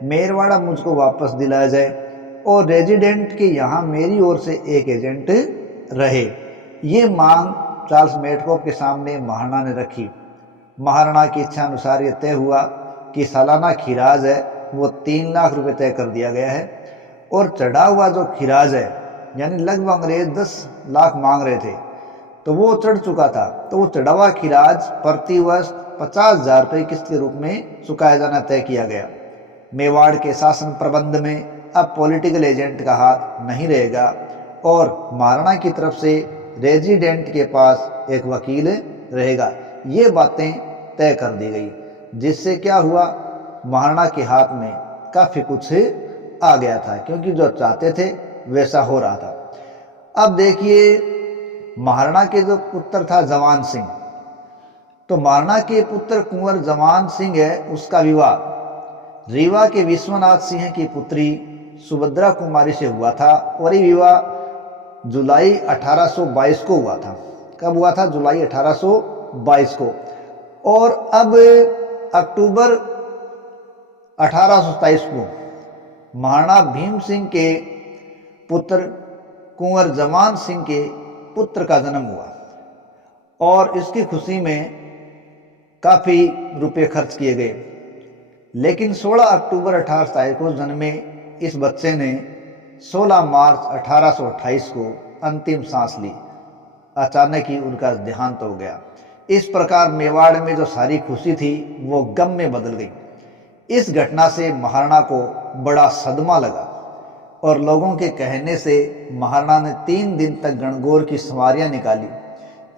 मेरवाड़ा मुझको वापस दिलाया जाए और रेजिडेंट के यहाँ मेरी ओर से एक एजेंट रहे। ये मांग चार्ल्स मेटकॉफ के सामने महाराणा ने रखी। महाराणा की इच्छा अनुसार ये तय हुआ कि सालाना खिराज है वो 3 लाख रुपए तय कर दिया गया है और चढ़ा हुआ जो खिराज है यानी लगभग अंग्रेज 10 लाख मांग रहे थे तो वो चढ़ चुका था। तो वो चढ़ा हुआ खिराज प्रति वर्ष 50,000 रुपये किस्त के रूप में चुकाया जाना तय किया गया। मेवाड़ के शासन प्रबंध में अब पॉलिटिकल एजेंट का हाथ नहीं रहेगा और महाराणा की तरफ से रेजिडेंट के पास एक वकील रहेगा। ये बातें तय कर दी गई, जिससे क्या हुआ, महाराणा के हाथ में काफ़ी कुछ आ गया था क्योंकि जो चाहते थे वैसा हो रहा था। अब देखिए महाराणा के जो पुत्र था जवान सिंह, तो महाराणा के पुत्र कुंवर जवान सिंह है उसका विवाह रीवा के विश्वनाथ सिंह की पुत्री सुभद्रा कुमारी से हुआ था और ये विवाह जुलाई 1822 को हुआ था। कब हुआ था? जुलाई 1822 को। और अब अक्टूबर 1827 को महाराणा भीम सिंह के पुत्र कुंवर जवान सिंह के पुत्र का जन्म हुआ और इसकी खुशी में काफ़ी रुपए खर्च किए गए। लेकिन 16 अक्टूबर 1827 को जन्मे इस बच्चे ने 16 मार्च 1828 को अंतिम सांस ली। अचानक ही उनका देहांत हो गया। इस प्रकार मेवाड़ में जो सारी खुशी थी वो गम में बदल गई। इस घटना से महाराणा को बड़ा सदमा लगा और लोगों के कहने से महाराणा ने 3 दिन तक गणगौर की सवारियां निकाली।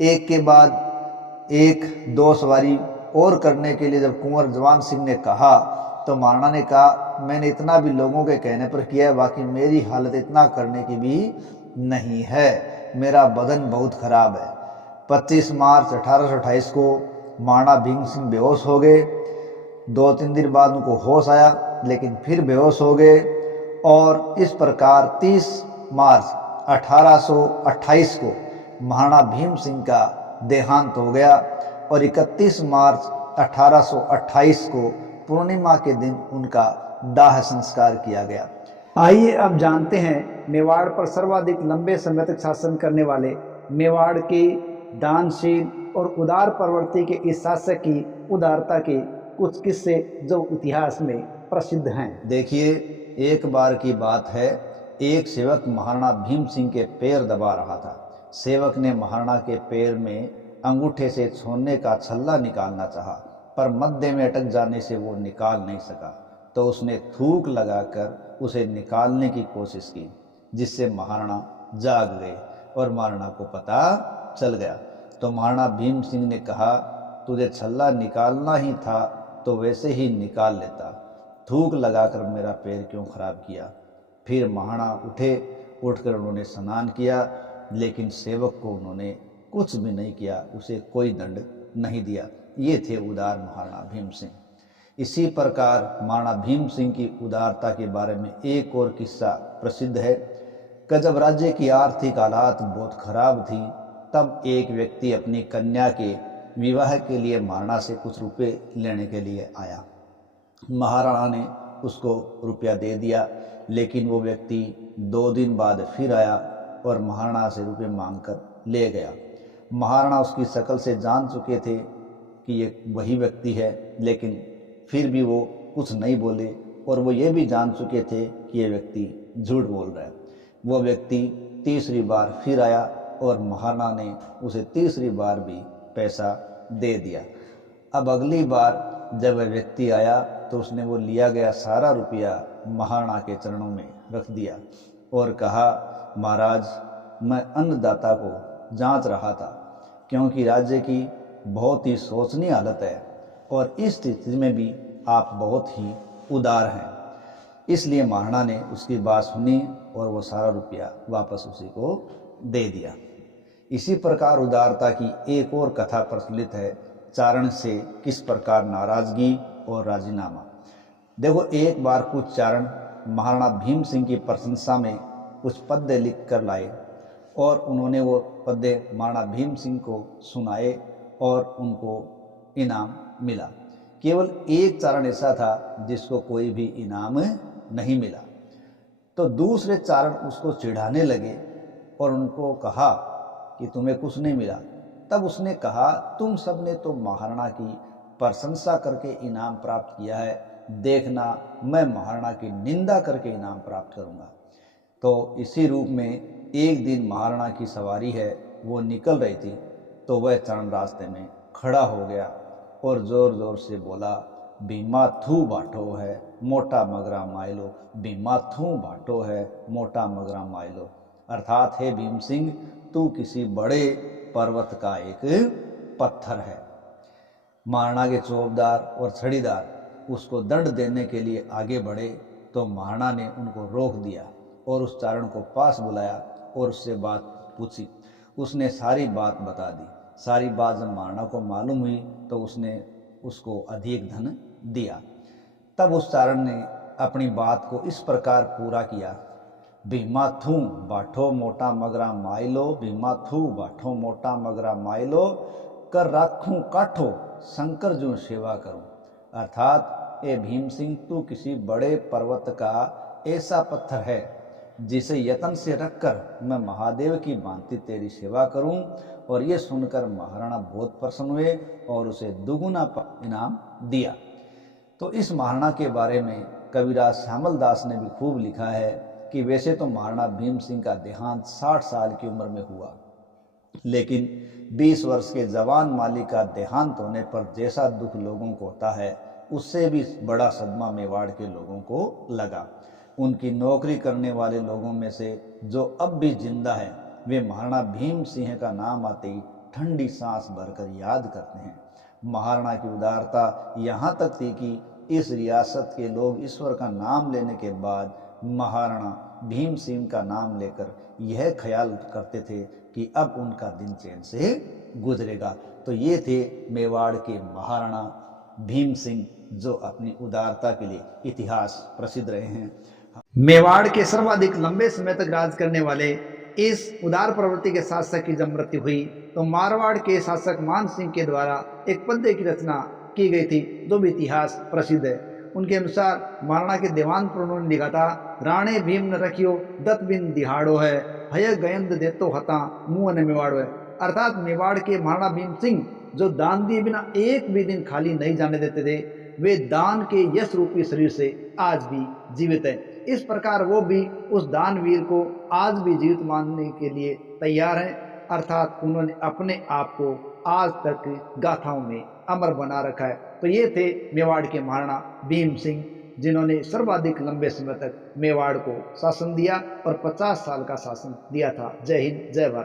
एक के बाद एक 2 सवारी और करने के लिए जब कुंवर जवान सिंह ने कहा तो महाराणा ने कहा मैंने इतना भी लोगों के कहने पर किया है, बाकी मेरी हालत इतना करने की भी नहीं है, मेरा बदन बहुत खराब है। 25 मार्च 1828 को महाराणा भीम सिंह बेहोश हो गए। 2-3 दिन बाद उनको होश आया लेकिन फिर बेहोश हो गए और इस प्रकार 30 मार्च 1828 को महाराणा भीम सिंह का देहांत हो गया और 31 मार्च 1828 को पूर्णिमा के दिन उनका दाह संस्कार किया गया। आइए अब जानते हैं मेवाड़ पर सर्वाधिक लंबे समय तक शासन करने वाले मेवाड़ के दानशील और उदार प्रवृत्ति के इस शासक की उदारता के कुछ किस्से जो इतिहास में प्रसिद्ध हैं। देखिए, एक बार की बात है, एक सेवक महाराणा भीम सिंह के पैर दबा रहा था। सेवक ने महाराणा के पैर में अंगूठे से सोने का छल्ला निकालना चाहा, पर मध्य में अटक जाने से वो निकाल नहीं सका। तो उसने थूक लगाकर उसे निकालने की कोशिश की, जिससे महाराणा जाग गए और महाराणा को पता चल गया। तो महाराणा भीम सिंह ने कहा, तुझे छल्ला निकालना ही था तो वैसे ही निकाल लेता, थूक लगाकर मेरा पैर क्यों खराब किया। फिर महाराणा उठे, उठकर उन्होंने स्नान किया, लेकिन सेवक को उन्होंने कुछ भी नहीं किया, उसे कोई दंड नहीं दिया। ये थे उदार महाराणा भीम सिंह। इसी प्रकार महाराणा भीम सिंह की उदारता के बारे में एक और किस्सा प्रसिद्ध है कि जब राज्य की आर्थिक हालात बहुत खराब थी, तब एक व्यक्ति अपनी कन्या के विवाह के लिए महाराणा से कुछ रुपए लेने के लिए आया। महाराणा ने उसको रुपया दे दिया, लेकिन वो व्यक्ति 2 दिन बाद फिर आया और महाराणा से रुपये मांगकर ले गया। महाराणा उसकी शक्ल से जान चुके थे कि ये वही व्यक्ति है, लेकिन फिर भी वो कुछ नहीं बोले, और वो ये भी जान चुके थे कि ये व्यक्ति झूठ बोल रहा है। वो व्यक्ति तीसरी बार फिर आया और महाराणा ने उसे तीसरी बार भी पैसा दे दिया। अब अगली बार जब वह व्यक्ति आया तो उसने वो लिया गया सारा रुपया महाराणा के चरणों में रख दिया और कहा, महाराज, मैं अन्नदाता को जांच रहा था, क्योंकि राज्य की बहुत ही शोचनीय हालत है और इस स्थिति में भी आप बहुत ही उदार हैं। इसलिए महाराणा ने उसकी बात सुनी और वो सारा रुपया वापस उसी को दे दिया। इसी प्रकार उदारता की एक और कथा प्रचलित है, चारण से किस प्रकार नाराजगी और राजीनामा। देखो, एक बार कुछ चारण महाराणा भीम सिंह की प्रशंसा में कुछ पद्य लिख कर लाए और उन्होंने वो पद्य महाराणा भीम सिंह को सुनाए और उनको इनाम मिला। केवल एक चारण ऐसा था जिसको कोई भी इनाम नहीं मिला। तो दूसरे चारण उसको चिढ़ाने लगे और उनको कहा कि तुम्हें कुछ नहीं मिला। तब उसने कहा, तुम सब ने तो महाराणा की प्रशंसा करके इनाम प्राप्त किया है, देखना मैं महाराणा की निंदा करके इनाम प्राप्त करूंगा। तो इसी रूप में एक दिन महाराणा की सवारी है, वो निकल रही थी, तो वह चारण रास्ते में खड़ा हो गया और जोर जोर से बोला, भीमा थू बाटो है मोटा मगरा माइलो, भीमा थू बाटो है मोटा मगरा माइलो। अर्थात हे भीम सिंह, तू किसी बड़े पर्वत का एक पत्थर है। महाराणा के चौबदार और छड़ीदार उसको दंड देने के लिए आगे बढ़े, तो महाराणा ने उनको रोक दिया और उस चारण को पास बुलाया और उससे बात पूछी। उसने सारी बात बता दी। सारी बात जब महाराणा को मालूम हुई तो उसने उसको अधिक धन दिया। तब उस चारण ने अपनी बात को इस प्रकार पूरा किया, भीमा थू बाठो मोटा मगरा माइलो, भीमा थू बाठो मोटा मगरा माइलो, कर राखूं काठो शंकर जो सेवा करूं। अर्थात ए भीम सिंह, तू किसी बड़े पर्वत का ऐसा पत्थर है जिसे यत्न से रखकर मैं महादेव की भांति तेरी सेवा करूं। और ये सुनकर महाराणा बहुत प्रसन्न हुए और उसे दुगुना इनाम दिया। तो इस महाराणा के बारे में कविराज श्यामल दास ने भी खूब लिखा है कि वैसे तो महाराणा भीम सिंह का देहांत 60 साल की उम्र में हुआ, लेकिन 20 वर्ष के जवान माली का देहांत होने पर जैसा दुख लोगों को होता है, उससे भी बड़ा सदमा मेवाड़ के लोगों को लगा। उनकी नौकरी करने वाले लोगों में से जो अब भी जिंदा है, वे महाराणा भीम सिंह का नाम आते ही ठंडी सांस भरकर याद करते हैं। महाराणा की उदारता यहाँ तक थी कि इस रियासत के लोग ईश्वर का नाम लेने के बाद महाराणा भीम सिंह का नाम लेकर यह ख्याल करते थे कि अब उनका दिन चैन से गुजरेगा। तो ये थे मेवाड़ के महाराणा भीम सिंह, जो अपनी उदारता के लिए इतिहास प्रसिद्ध रहे हैं। मेवाड़ के सर्वाधिक लंबे समय तक राज करने वाले इस उदार प्रवृत्ति के शासक की जब मृत्यु हुई तो मारवाड़ के शासक मान सिंह के द्वारा एक पद्य की रचना की गई थी, जो भी इतिहास प्रसिद्ध है। उनके अनुसार महाराणा के देवान पर उन्होंने लिखा था, राणे भीम न रखियो दत्त बिन दिहाड़ो है, भय गयंद देतो हता मुँह न मेवाड़ो है। अर्थात मेवाड़ के महाराणा भीम सिंह जो दान दिए बिना एक भी दिन खाली नहीं जाने देते थे, वे दान के यश रूपी शरीर से आज भी जीवित हैं। इस प्रकार वो भी उस दानवीर को आज भी जीवित मानने के लिए तैयार हैं, अर्थात उन्होंने अपने आप को आज तक गाथाओं में अमर बना रखा है। तो ये थे मेवाड़ के महाराणा भीम सिंह, जिन्होंने सर्वाधिक लंबे समय तक मेवाड़ को शासन दिया और 50 साल का शासन दिया था। जय हिंद, जय भारत।